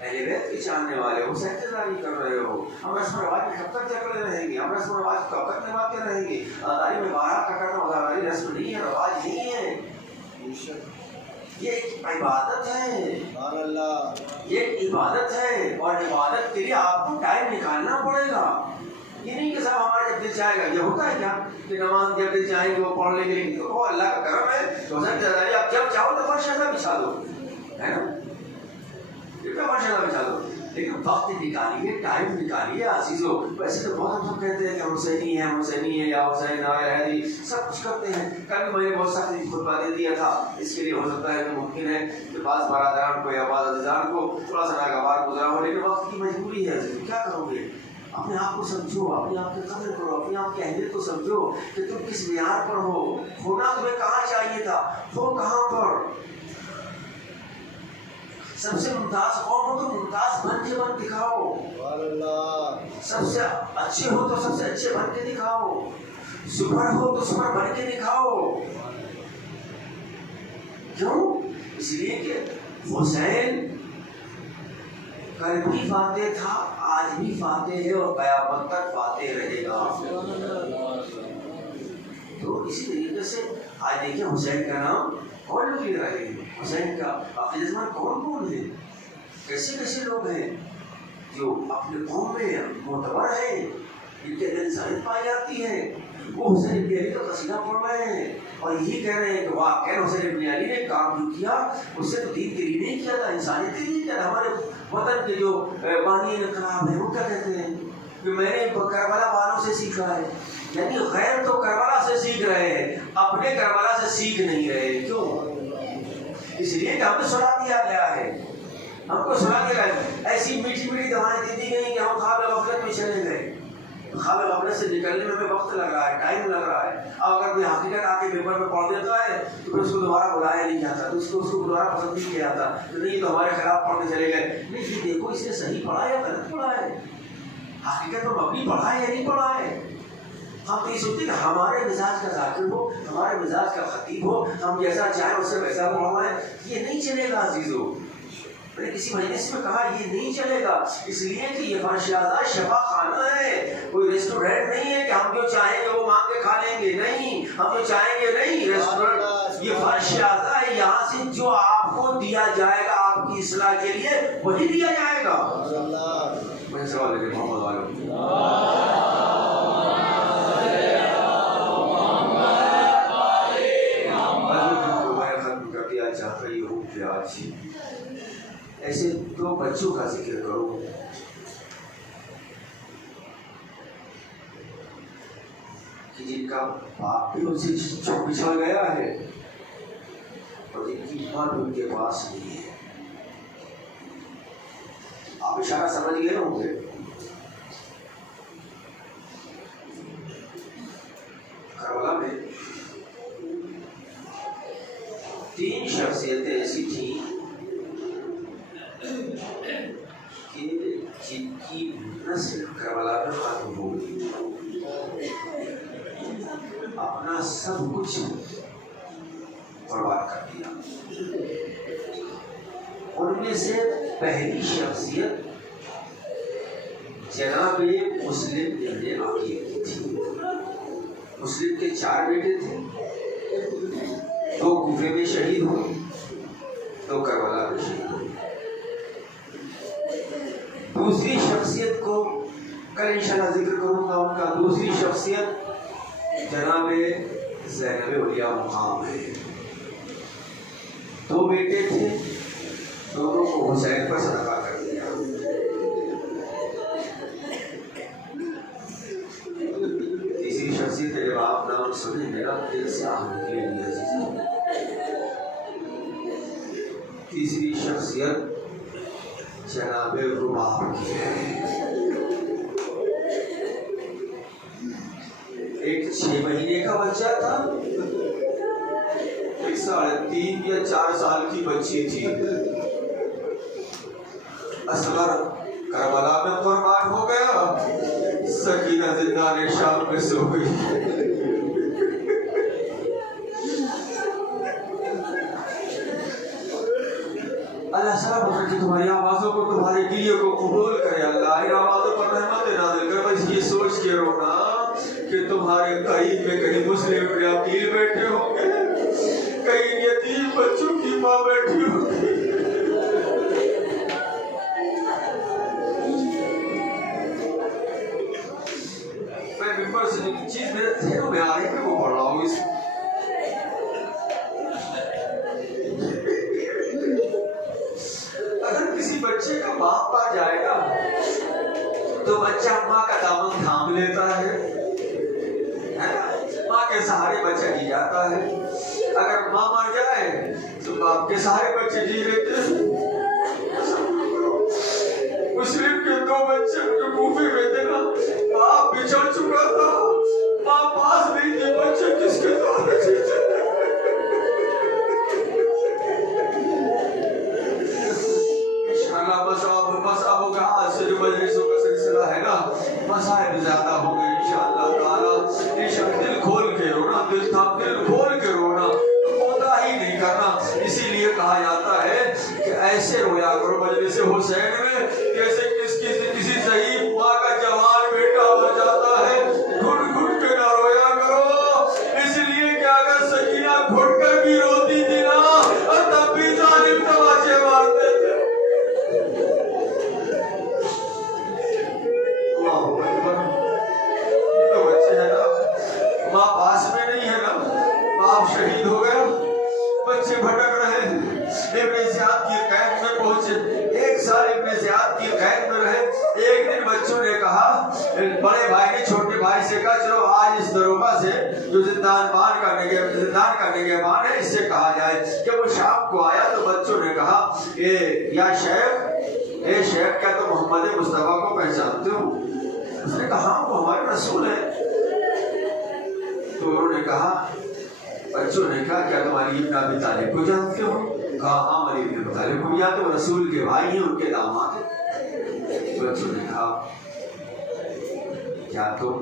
اہل بیت کے چاہنے والے ہو، سہترداری کر رہے ہو. ہم رسم و رواج میں کب تک چکرے رہیں گے؟ ہم رسم و رواج کب تک نبھاتے رہیں گے؟ اداری میں بارہ کا کرنا اداری رسم نہیں ہے، رواج نہیں ہے. یہ ایک عبادت ہے. یہ ایک عبادت ہے اور عبادت کے لیے آپ کو ٹائم نکالنا پڑے گا. یہ نہیں کہ صاحب ہمارا جب دل چاہے گا. یہ ہوتا ہے کیا کہ نماز جب دل چاہے گا وہ پڑھ لیں گے, لیکن وہ اللہ کا کرم ہے تو حسین جزائی آپ جب چاہو تو فرش ایسا بچھا دو, ہے نا, فرش ایسا بچھا دو, لیکن وقت نکالیے, ٹائم نکالیے عزیزو. ویسے تو بہت ہم سب کہتے ہیں کہ حسینی ہے, حسینی ہے, یا حسین ہے, سب کچھ کرتے ہیں. کل میں نے بہت سخت خطبہ دے دیا تھا. اس کے لیے ہو سکتا ہے کہ ممکن ہے کہ بعض برادران کو یا بعض عزیزان کو تھوڑا سا ناگوار گزرا ہو, لیکن وقت کی مجبوری ہے. کیا کرو گے؟ اپنے آپ کو سمجھو, اپنے آپ کی قدر کرو, اپنے آپ کی اہمیت کو سمجھو کہ تم کس معیار پر ہو. ہونا تمہیں کہاں چاہیے تھا, ہو کہاں پر. سب سے ممتاز قوم ہو تو ممتاز بن کے بن دکھاؤ. سب سے اچھے ہو تو سب سے اچھے بن کے دکھاؤ. سپر ہو تو سپر بن کے دکھاؤ. کیوں؟ اس لیے کہ حسین کل بھی فاتح تھا, آج بھی فاتح ہے اور قیامت تک فاتح رہے گا. تو اسی طریقے سے آج دیکھیں حسین کا نام کون لوگ لے رہے ہیں, حسین کا اپنے زمان کون کون ہے, کیسے کیسے لوگ ہیں جو اپنے قوم میں معتبر ہیں, جن کے اندر انسانیت پائی جاتی ہے. وہ حسین ابن علی کا قصیدہ پڑھ رہے ہیں اور یہی کہہ رہے ہیں کہ واقعی حسین ابن علی نے کام جو کیا اس سے تو دین کے لیے نہیں کیا تھا, انسانیت کے لیے کیا تھا. ہمارے وطن کے جو بانی انقلاب ہیں وہ کیا کہتے ہیں کہ میں نے کربلا والوں سے سیکھا ہے. یعنی غیر تو کربلا سے سیکھ رہے ہیں, اپنے کربلا سے سیکھ نہیں رہے. کیوں؟ اس لیے کہ ہمیں سنا دیا گیا ہے, ہم کو سنا دیا گیا ہے. ایسی میٹھی میٹھی دوائیں دے دی گئی کہ ہم خواب غفلت میں چلے گئے. خواب غفلت سے نکلنے میں ہمیں وقت لگ رہا ہے, ٹائم لگ رہا ہے. اب اگر کوئی حقیقت آ کے پیپر میں پڑھ دیتا ہے تو پھر اس کو دوبارہ بلایا نہیں جاتا, تو اس کو دوبارہ پسند نہیں کیا جاتا کہ نہیں یہ تو ہمارے خلاف پڑھ کے چلے گئے. نہیں, یہ دیکھو اس نے صحیح پڑھا ہے یا غلط پڑھا ہے, حقیقت پر مبنی پڑھا ہے یا نہیں پڑھا ہے. ہم تو یہ سوچتے کہ ہمارے مزاج کا ذاکر ہو, ہمارے مزاج کا خطیب ہو, ہم جیسا چاہیں اس سے ویسا پڑھنا ہے. یہ نہیں چلے گا عزیزو. میں نے کسی مجلس میں کہا یہ نہیں چلے گا, اس لیے کہ یہ فرش آزاد شفا خانہ ہے, کوئی ریسٹورینٹ نہیں ہے کہ ہم جو چاہیں گے وہ مانگ کے کھا لیں گے. نہیں, ہم جو چاہیں گے نہیں ریسٹورینٹ, یہ فرش آزاد ہے. یہاں سے جو آپ کو دیا جائے گا آپ کی اصلاح کے لیے وہی دیا جائے گا. میں سوال ہے محمد عالم چاہتا یہ ہوں کہ آج ایسے دو بچوں کا ذکر کروں کہ جن کا باپ بھی ان سے بچھڑ گیا ہے اور جن کی ماں بھی ان کے پاس نہیں ہے. آپ اشارہ سمجھ گئے ہوں گے. کربلا میں 3 شخصیتیں ایسی تھیں کہ جن کی نسل کربلا میں ختم ہو گئی, اپنا سب کچھ برباد کر دیا. ان میں سے پہلی شخصیت جناب مسلم ابن عقیل کی تھی. مسلم کے 4 بیٹے تھے, 2 کوفے میں شہید ہوئے, 2 کربلا میں شہید ہوئے. دوسری شخصیت کو کل انشاءاللہ ذکر کروں گا ان کا. دوسری شخصیت جناب زینب اولیاء مقام ہے. 2 بیٹے تھے, دونوں کو حسین پر صدقہ کر دیا. تیسری شخصیت ہے, جب آپ نام سنیں میرا دل سے آہن کے لیے عزیز. تیسری شخصیت جناب رباب کی ہے. ایک 6 مہینے کا بچہ تھا, ایک 3.5 یا 4 سال کی بچی تھی. اصغر کربلا میں قربان ہو گیا, سکینہ زندان شام میں سو گئی. اللہ سلام کر کے تمہاری آوازوں کو, تمہارے گریے کو قبول کرے. اللہ ان آوازوں پر رحمت نازل کر. بس یہ سوچ کے رونا کہ تمہارے قریب میں کہیں مسلم ابن عقیل بیٹھے ہوں گے, کہیں یتیم بچوں کی ماں بیٹھی ہوگی. آپ کے سارے بچے جی رہے تھے. مسلم کے 2 بچے جو کوفے میں تھے نا، باپ بچھڑ چکا تھا، ماں پاس نہیں تھی، بچے کس کے ساتھ جیتے. انشاءاللہ مصابوں کا آج سے جو مجلسوں کا سلسلہ ہے نا، مصائب زیادہ ہو گئے انشاءاللہ تعالی. انشاءاللہ دل کھول کے رونا، دل کھول کے رونا، کوتا ہی نہیں کرنا. اسی لیے کہا جاتا ہے کہ ایسے رویا کرو مجلس حسین میں جیسے کسی ضعیف ماں کا جوان بیٹا ہو جاتا ہے. گھٹ گھٹ کے نہ رویا کرو، اس لیے کہ اگر سکینہ گھٹ کر بھی روتی تھی نا، تب بھی ظالم تماچے مارتے تھے. تو بچے ہیں نا، ماں پاس میں نہیں ہے نا، باپ شہید ہو گیا، بچے بھٹک رہے ہیں. ابن زیاد کی قید میں پہنچے، 1 سال ابن زیاد کی قید میں رہے. ایک دن بچوں نے کہا، بڑے بھائی نے چھوٹے بھائی سے کہا چلو آج اس دروگہ سے جو زندان کا نگہبان ہے اس سے کہا جائے. جب وہ شام کو آیا تو بچوں نے کہا یا شیخ کیا تم محمد مصطفیٰ کو پہچانتے ہو؟ اس نے کہا ہاں وہ ہمارے رسول ہے. تو انہوں نے کہا، بچوں نے کہا کیا تم علی بن ابی طالب کو جانتے ہو؟ کہا ہاں علی بن ابی طالب کو جانتے ہو، رسول کے بھائی ہیں، ان کے داماد ہیں. بچوں نے کہا کیا تم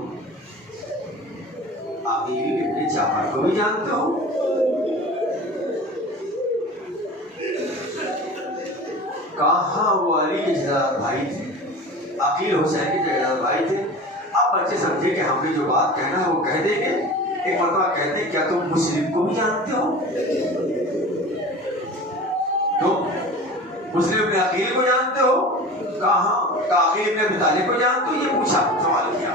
عقیل ابن جعفر کو بھی جانتے ہو؟ کہا ہاں وہ علی کے جداد بھائی تھے، عقیل حسین کے جداد بھائی تھے. اب بچے سمجھے کہ ہم نے جو بات کہنا ہے وہ کہہ دیں گے. ایک مرتبہ کہتے ہیں کیا تم مسلم کو بھی جانتے ہو؟ تم مسلم ابن عقیل کو جانتے ہو؟ کہا ہاں. کہا عقیل ابن ابی طالب کو جانتے ہو؟ یہ پوچھا، سوال کیا.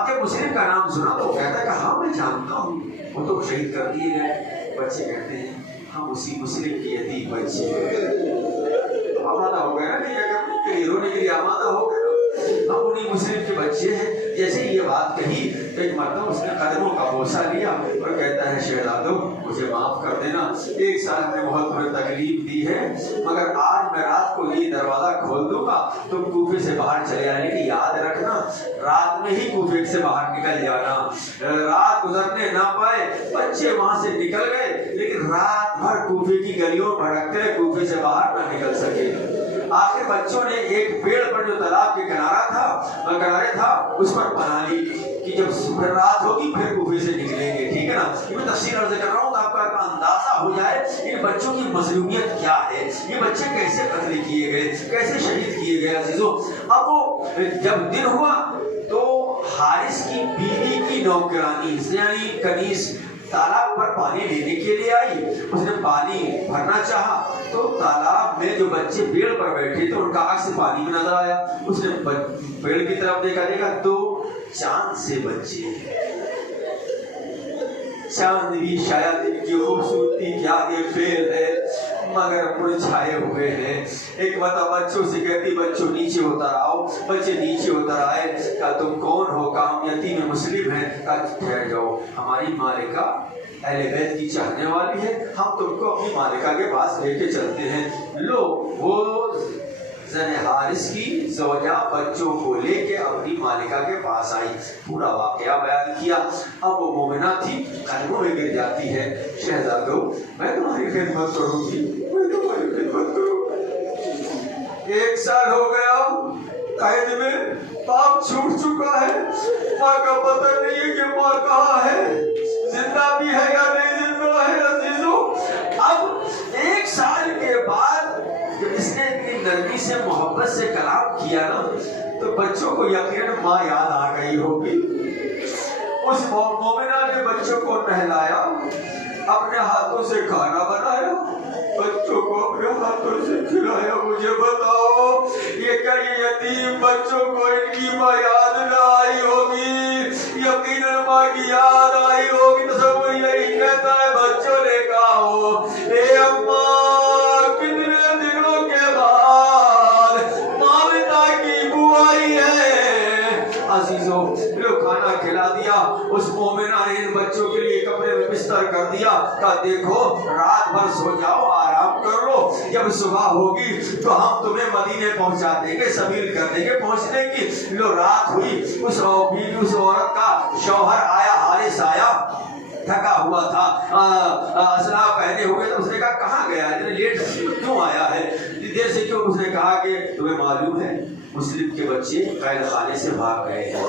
اگر مسلم کا نام سنا تو کہتا ہے کہ ہاں میں جانتا ہوں، وہ تو شہید کر دیے گئے. بچے کہتے ہیں ہم اسی مسلم کی یتیم بچے آمادہ ہو گئے نا، نہیں اگر رونے کے لیے آمادہ ہو گئے نا، ہم انہیں مسلم کے بچے ہیں. جیسے یہ بات کہی ایک مرتبہ اس نے قدموں کا بوسہ لیا اور کہتا ہے شہزادو مجھے معاف کر دینا، 1 سال ہم نے بہت بڑی تکلیف دی ہے، مگر آج میں رات کو یہ دروازہ کھول دوں گا تم کوفے سے باہر چلے آنے کی یاد رکھنا. رات میں ہی کوفے سے باہر نکل جانا. رات گزرنے نہ پائے، بچے وہاں سے نکل گئے لیکن رات بھر کوفے کی گلیوں بھٹکتے رہے، کوفے سے باہر نہ نکل سکے. آخر بچوں نے ایک پیڑ پر جو تالاب کے کنارے تھا اس پر پناہ لی کہ جب پھر رات ہوگی پھر کوفے سے نکلیں گے. ٹھیک ہے نا، یہ میں تفصیل عرض کر رہا ہوں آپ کا اندازہ ہو جائے ان بچوں کی مظلومیت کیا ہے، یہ بچے کیسے قتل کیے گئے، کیسے شہید کیے گئے. عزیزو اب وہ جب دن ہوا تو حارث کی بیوی کی نوکرانی یعنی کنیز تالاب پر پانی لینے کے لیے آئی. اس نے پانی بھرنا چاہا تو تالاب میں جو بچے پیڑ پر بیٹھے تھے ان کا عکس پانی میں نظر آیا. اس نے پیڑ کی طرف دیکھا تو چاند سے بچے. چاند بھی شاید ان کی خوبصورتی کیا یہ فیل ہے مگر مرجھائے ہوئے ہیں. ایک مرتبہ بچوں سے کہتی بچوں نیچے اتر آؤ. بچے نیچے اتر آئے. کہا تم کون ہو؟ کہا ہم یتیم مسلم ہیں. کہا ٹھہر جاؤ، ہماری مالکہ اہل بیت کی چاہنے والی ہے، ہم تم کو اپنی مالکہ کے پاس لے کے چلتے ہیں. لو وہ زن حارث کی زوجہ بچوں کو لے کے اپنی مالکہ کے پاس آئی. پورا واقعہ بیان کیا. اب وہ مومنہ تھی، قدموں میں گر جاتی ہے. شہزادو میں تمہاری خدمت کروں گی، میں تمہاری خدمت کروں گی. 1 سال ہو گیا قید میں، باپ چھوٹ چکا ہے، ماں کا پتہ نہیں ہے کہ ماں کہاں ہے، زندہ بھی ہے یا نہیں زندہ ہے. عزیزو اب 1 سال کے بعد جب اس نے اتنی نرمی سے محبت سے کلام کیا نا تو بچوں کو یقیناً ماں یاد آ گئی ہوگی. اس مومنہ نے بچوں کو نہلایا، اپنے ہاتھوں سے کھانا بنایا، بچوں کو اپنے ہاتھوں سے کھلایا. مجھے بتاؤ یہ کیا یہ یتیم بچوں کو ان کی ماں یاد نہ آئی ہوگی؟ یقیناً ماں کی یاد آئی ہوگی. تصور یہی کہتا ہے بچوں نے کہا ہو اے اماں کتنے دنوں کے بعد مامتا کی بوائی ہے. عزیزو لو کھانا کھلا دیا. اس مومنہ نے ان بچوں کے لیے کپڑے میں بستر کر دیا. کہا دیکھو رات بھر سو جاؤ، آرام انتظام کر لو, جب صبح ہوگی تو ہم تمہیں مدینے پہنچا دیں گے, سبیل کر دیں گے پہنچنے کی. لو رات ہوئی, اس عورت کا شوہر آیا, حارث آیا, تھکا ہوا تھا, اسلحہ پہنے ہوئے. تو اس نے کہا کہاں گیا, اتنے لیٹ کیوں آیا ہے, اتنی دیر سے کیوں؟ اس نے کہا کہ تمہیں معلوم ہے مسلم کے بچے قید خانے سے بھاگ گئے ہیں.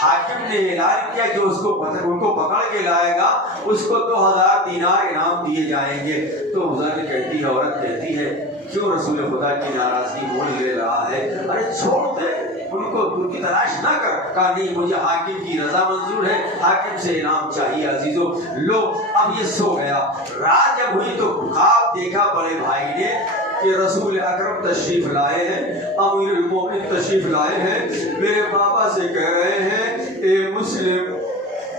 حاکم نے اعلان کیا کہ ان کو پکڑ کے لائے گا, اس کو 2000 دینار انعام دیے جائیں گے. تو بزرگ کہتی ہے, عورت کہتی ہے, کیوں رسول خدا کی ناراضگی مول لے رہا ہے, ارے چھوڑ دے ان کو, ان کی تلاش نہ کر. کہا نہیں, مجھے حاکم کی رضا منظور ہے, حاکم سے انعام چاہیے. عزیزو لو اب یہ سو گیا. رات جب ہوئی تو خواب دیکھا بڑے بھائی نے کہ رسول اکرم تشریف لائے ہیں, امیر المومنین تشریف لائے ہیں. میرے بابا سے کہہ رہے ہیں اے مسلم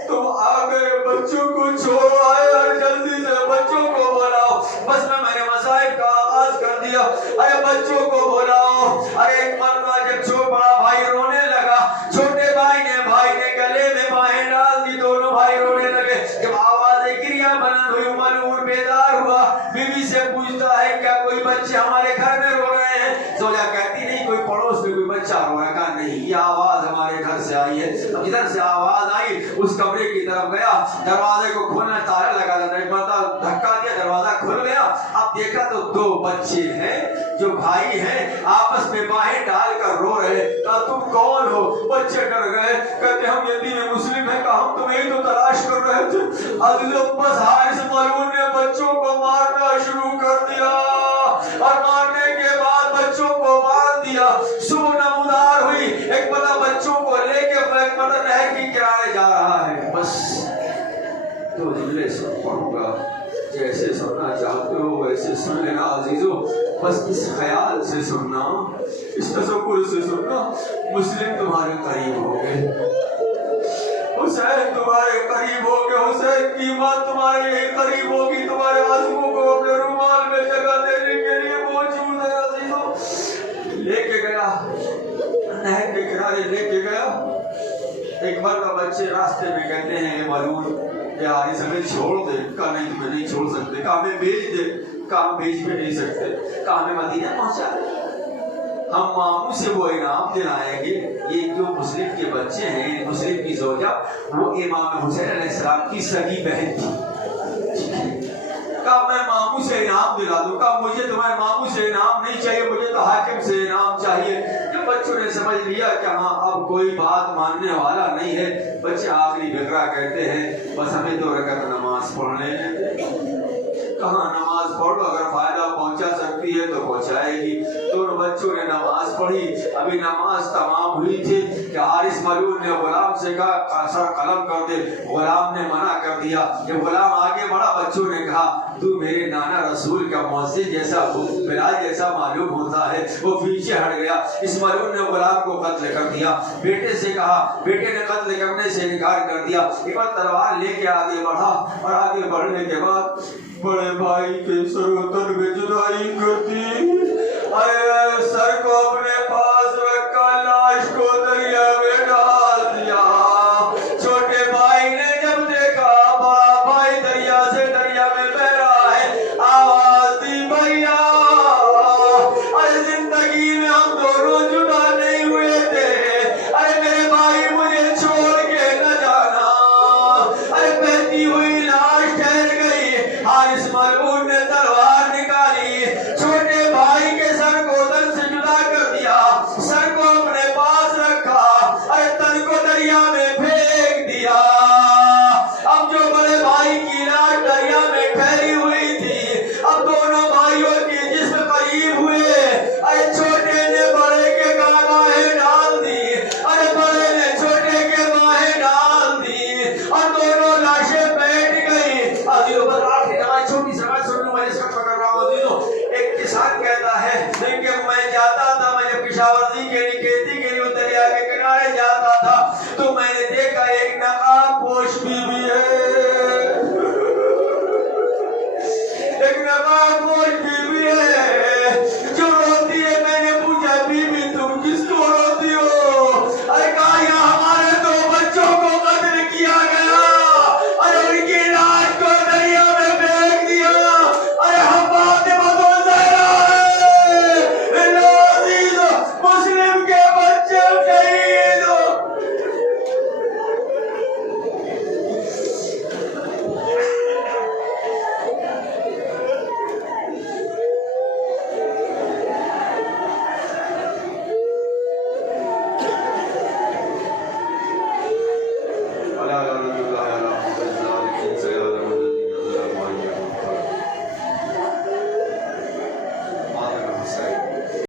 تم آ گئے, بچوں کو چھوڑ آئے اور جلدی سے بچوں کو بلاؤ. بس میں نے مصائب کا آغاز کر دیا, ارے بچوں کو بلاؤ. ارے ایک مرتبہ جب بڑا بھائی رونے لگا, چھوٹے بھائی نے گلے میں باہیں ڈال دی, دونوں بھائی رونے لگے. جب آواز گریا بلند ہوئی, ملعون بیدار ہوا, بیوی سے پوچھتا ہے کیا کوئی بچے ہمارے گھر میں رو رہے ہیں؟ زوجہ کہتی نہیں, کوئی پڑوس میں کوئی بچہ رو رہا ہے. کہا نہیں, یہ آواز ہمارے گھر سے آئی ہے. ادھر سے آواز آئی, اس کمرے کی طرف گیا, دروازے کو کھولنا, تالا لگا تھا, ایک مرتبہ دھکا دیا, دروازہ کھل گیا. اب دیکھا تو 2 بچے ہیں جو بھائی ہیں, آپس میں باہیں ڈال کر رو رہے. کہا تم کون ہو؟ بچے ڈر گئے, کہتے ہم یتیم مسلم ہیں. کہا ہم تمہیں تو تلاش کر رہے تھے. عزیزو بس حارث ملعون نے بچوں کو مارنا شروع کر دیا, اور مارنے کے بعد بچوں کو مار دیا. صبح نمودار ہوئی, ایک بڑا بچوں کو لے کے ایک بڑا نہر کی کنارے جا رہا ہے. بس 2 جملے سن پڑھوں گا, جیسے سننا چاہتے ہو ویسے سن لینا. عزیزو بس اس خیال سے سننا, اس تصور سے سننا, مسلم تمہارے قریب ہو گئے, حسین تمہارے قریب ہو گئے, حسین کی ماں تمہارے یہی قریب ہوگی, تمہارے آنسوؤں کو اپنے رومال میں جگہ دینے کے لیے موجود ہے. عزیزو لے کے گیا, نہر کے کنارے لے کے گیا. ایک مرتبہ بچے راستے میں کہتے ہیں ملعون کہ حارث ہمیں چھوڑ دے. کہا نہیں, تمہیں نہیں چھوڑ سکتے. کہا ہمیں بھیج دے. کہا ہم بھیج بھی نہیں سکتے. کہا ہمیں مدینہ پہنچا دے, ہم ماموں سے وہ انعام دلائیں گے. یہ جو مسلم کے بچے ہیں, مسلم کی زوجہ وہ امام حسین علیہ السلام کی سگی بہن تھی. کہا میں ماموں سے انعام دلا دوں. کہا مجھے تمہارے ماموں سے انعام نہیں چاہیے, مجھے تو حاکم سے انعام چاہیے. جب بچوں نے سمجھ لیا کہ ہاں اب کوئی بات ماننے والا نہیں ہے, بچے آخری بکرا کہتے ہیں بس ہمیں 2 رکعت نماز پڑھنے ہیں. کہاں نماز پڑھ لو, اگر فائدہ پہنچا سکتی ہے تو پہنچائے گی. دونوں بچوں نے نماز پڑھی. ابھی نماز تمام ہوئی تھی کہ حارث ملعون نے غلام سے کہا سر قلم کر دے. غلام نے منع کر دیا. جب غلام آگے بڑھا, بچوں نے کہا تو میرے نانا رسول کا مؤذن جیسا, بلال جیسا معلوم ہوتا ہے. وہ پیچھے ہٹ گیا. اس ملعون نے غلام کو قتل کر دیا. بیٹے سے کہا, بیٹے نے قتل کرنے سے انکار کر دیا. ایک بار تلوار لے کے آگے بڑھا, اور آگے بڑھنے کے بعد بڑے بھائی کے سر و تن میں جدائی کر دی. اے سر کو اپنے پاس رکھا, لاش کو دریا میں ڈال دیا. چھوٹے بھائی نے جب دیکھا بڑا بھائی دریا میں بہ رہا ہے, آواز دی بھیا, ارے زندگی میں ہم دونوں جدا نہیں ہوئے تھے, ارے میرے بھائی مجھے چھوڑ کے نہ جانا. ارے بہتی ہوئی لاش ٹھہر گئی. حارث ملعون نے تلوار نکالی, چھوٹے بھائی کے سر کو تن سے جدا کر دیا, سر کو اپنے پاس رکھا, ارے تن کو دریا میں پھینک دیا. اب جو بڑے بھائی کی لاش دریا میں ٹھہری ہوئی تھی, اب دونوں بھائیوں کے جسم قریب ہوئے. ارے چھوٹے نے بڑے کے باہیں ڈال دی, ارے بڑے نے چھوٹے کے باہیں ڈال دی, اور دونوں لاشیں بیٹھ گئی. عزیزو بس آخری نماز چھوٹی سی بات سن لوں, میں اس وقت پکڑ رہا ہوں. عزیزو ایک کسان کہتا ہے کہ میں جاتا تھا, میں جب کشاورزی کے لیے کھیتی کے لیے دریا کے کنارے جاتا تھا تو میں نے دیکھا ایک نقاب پوش بیوی ہے, ایک نقاب پوش بیوی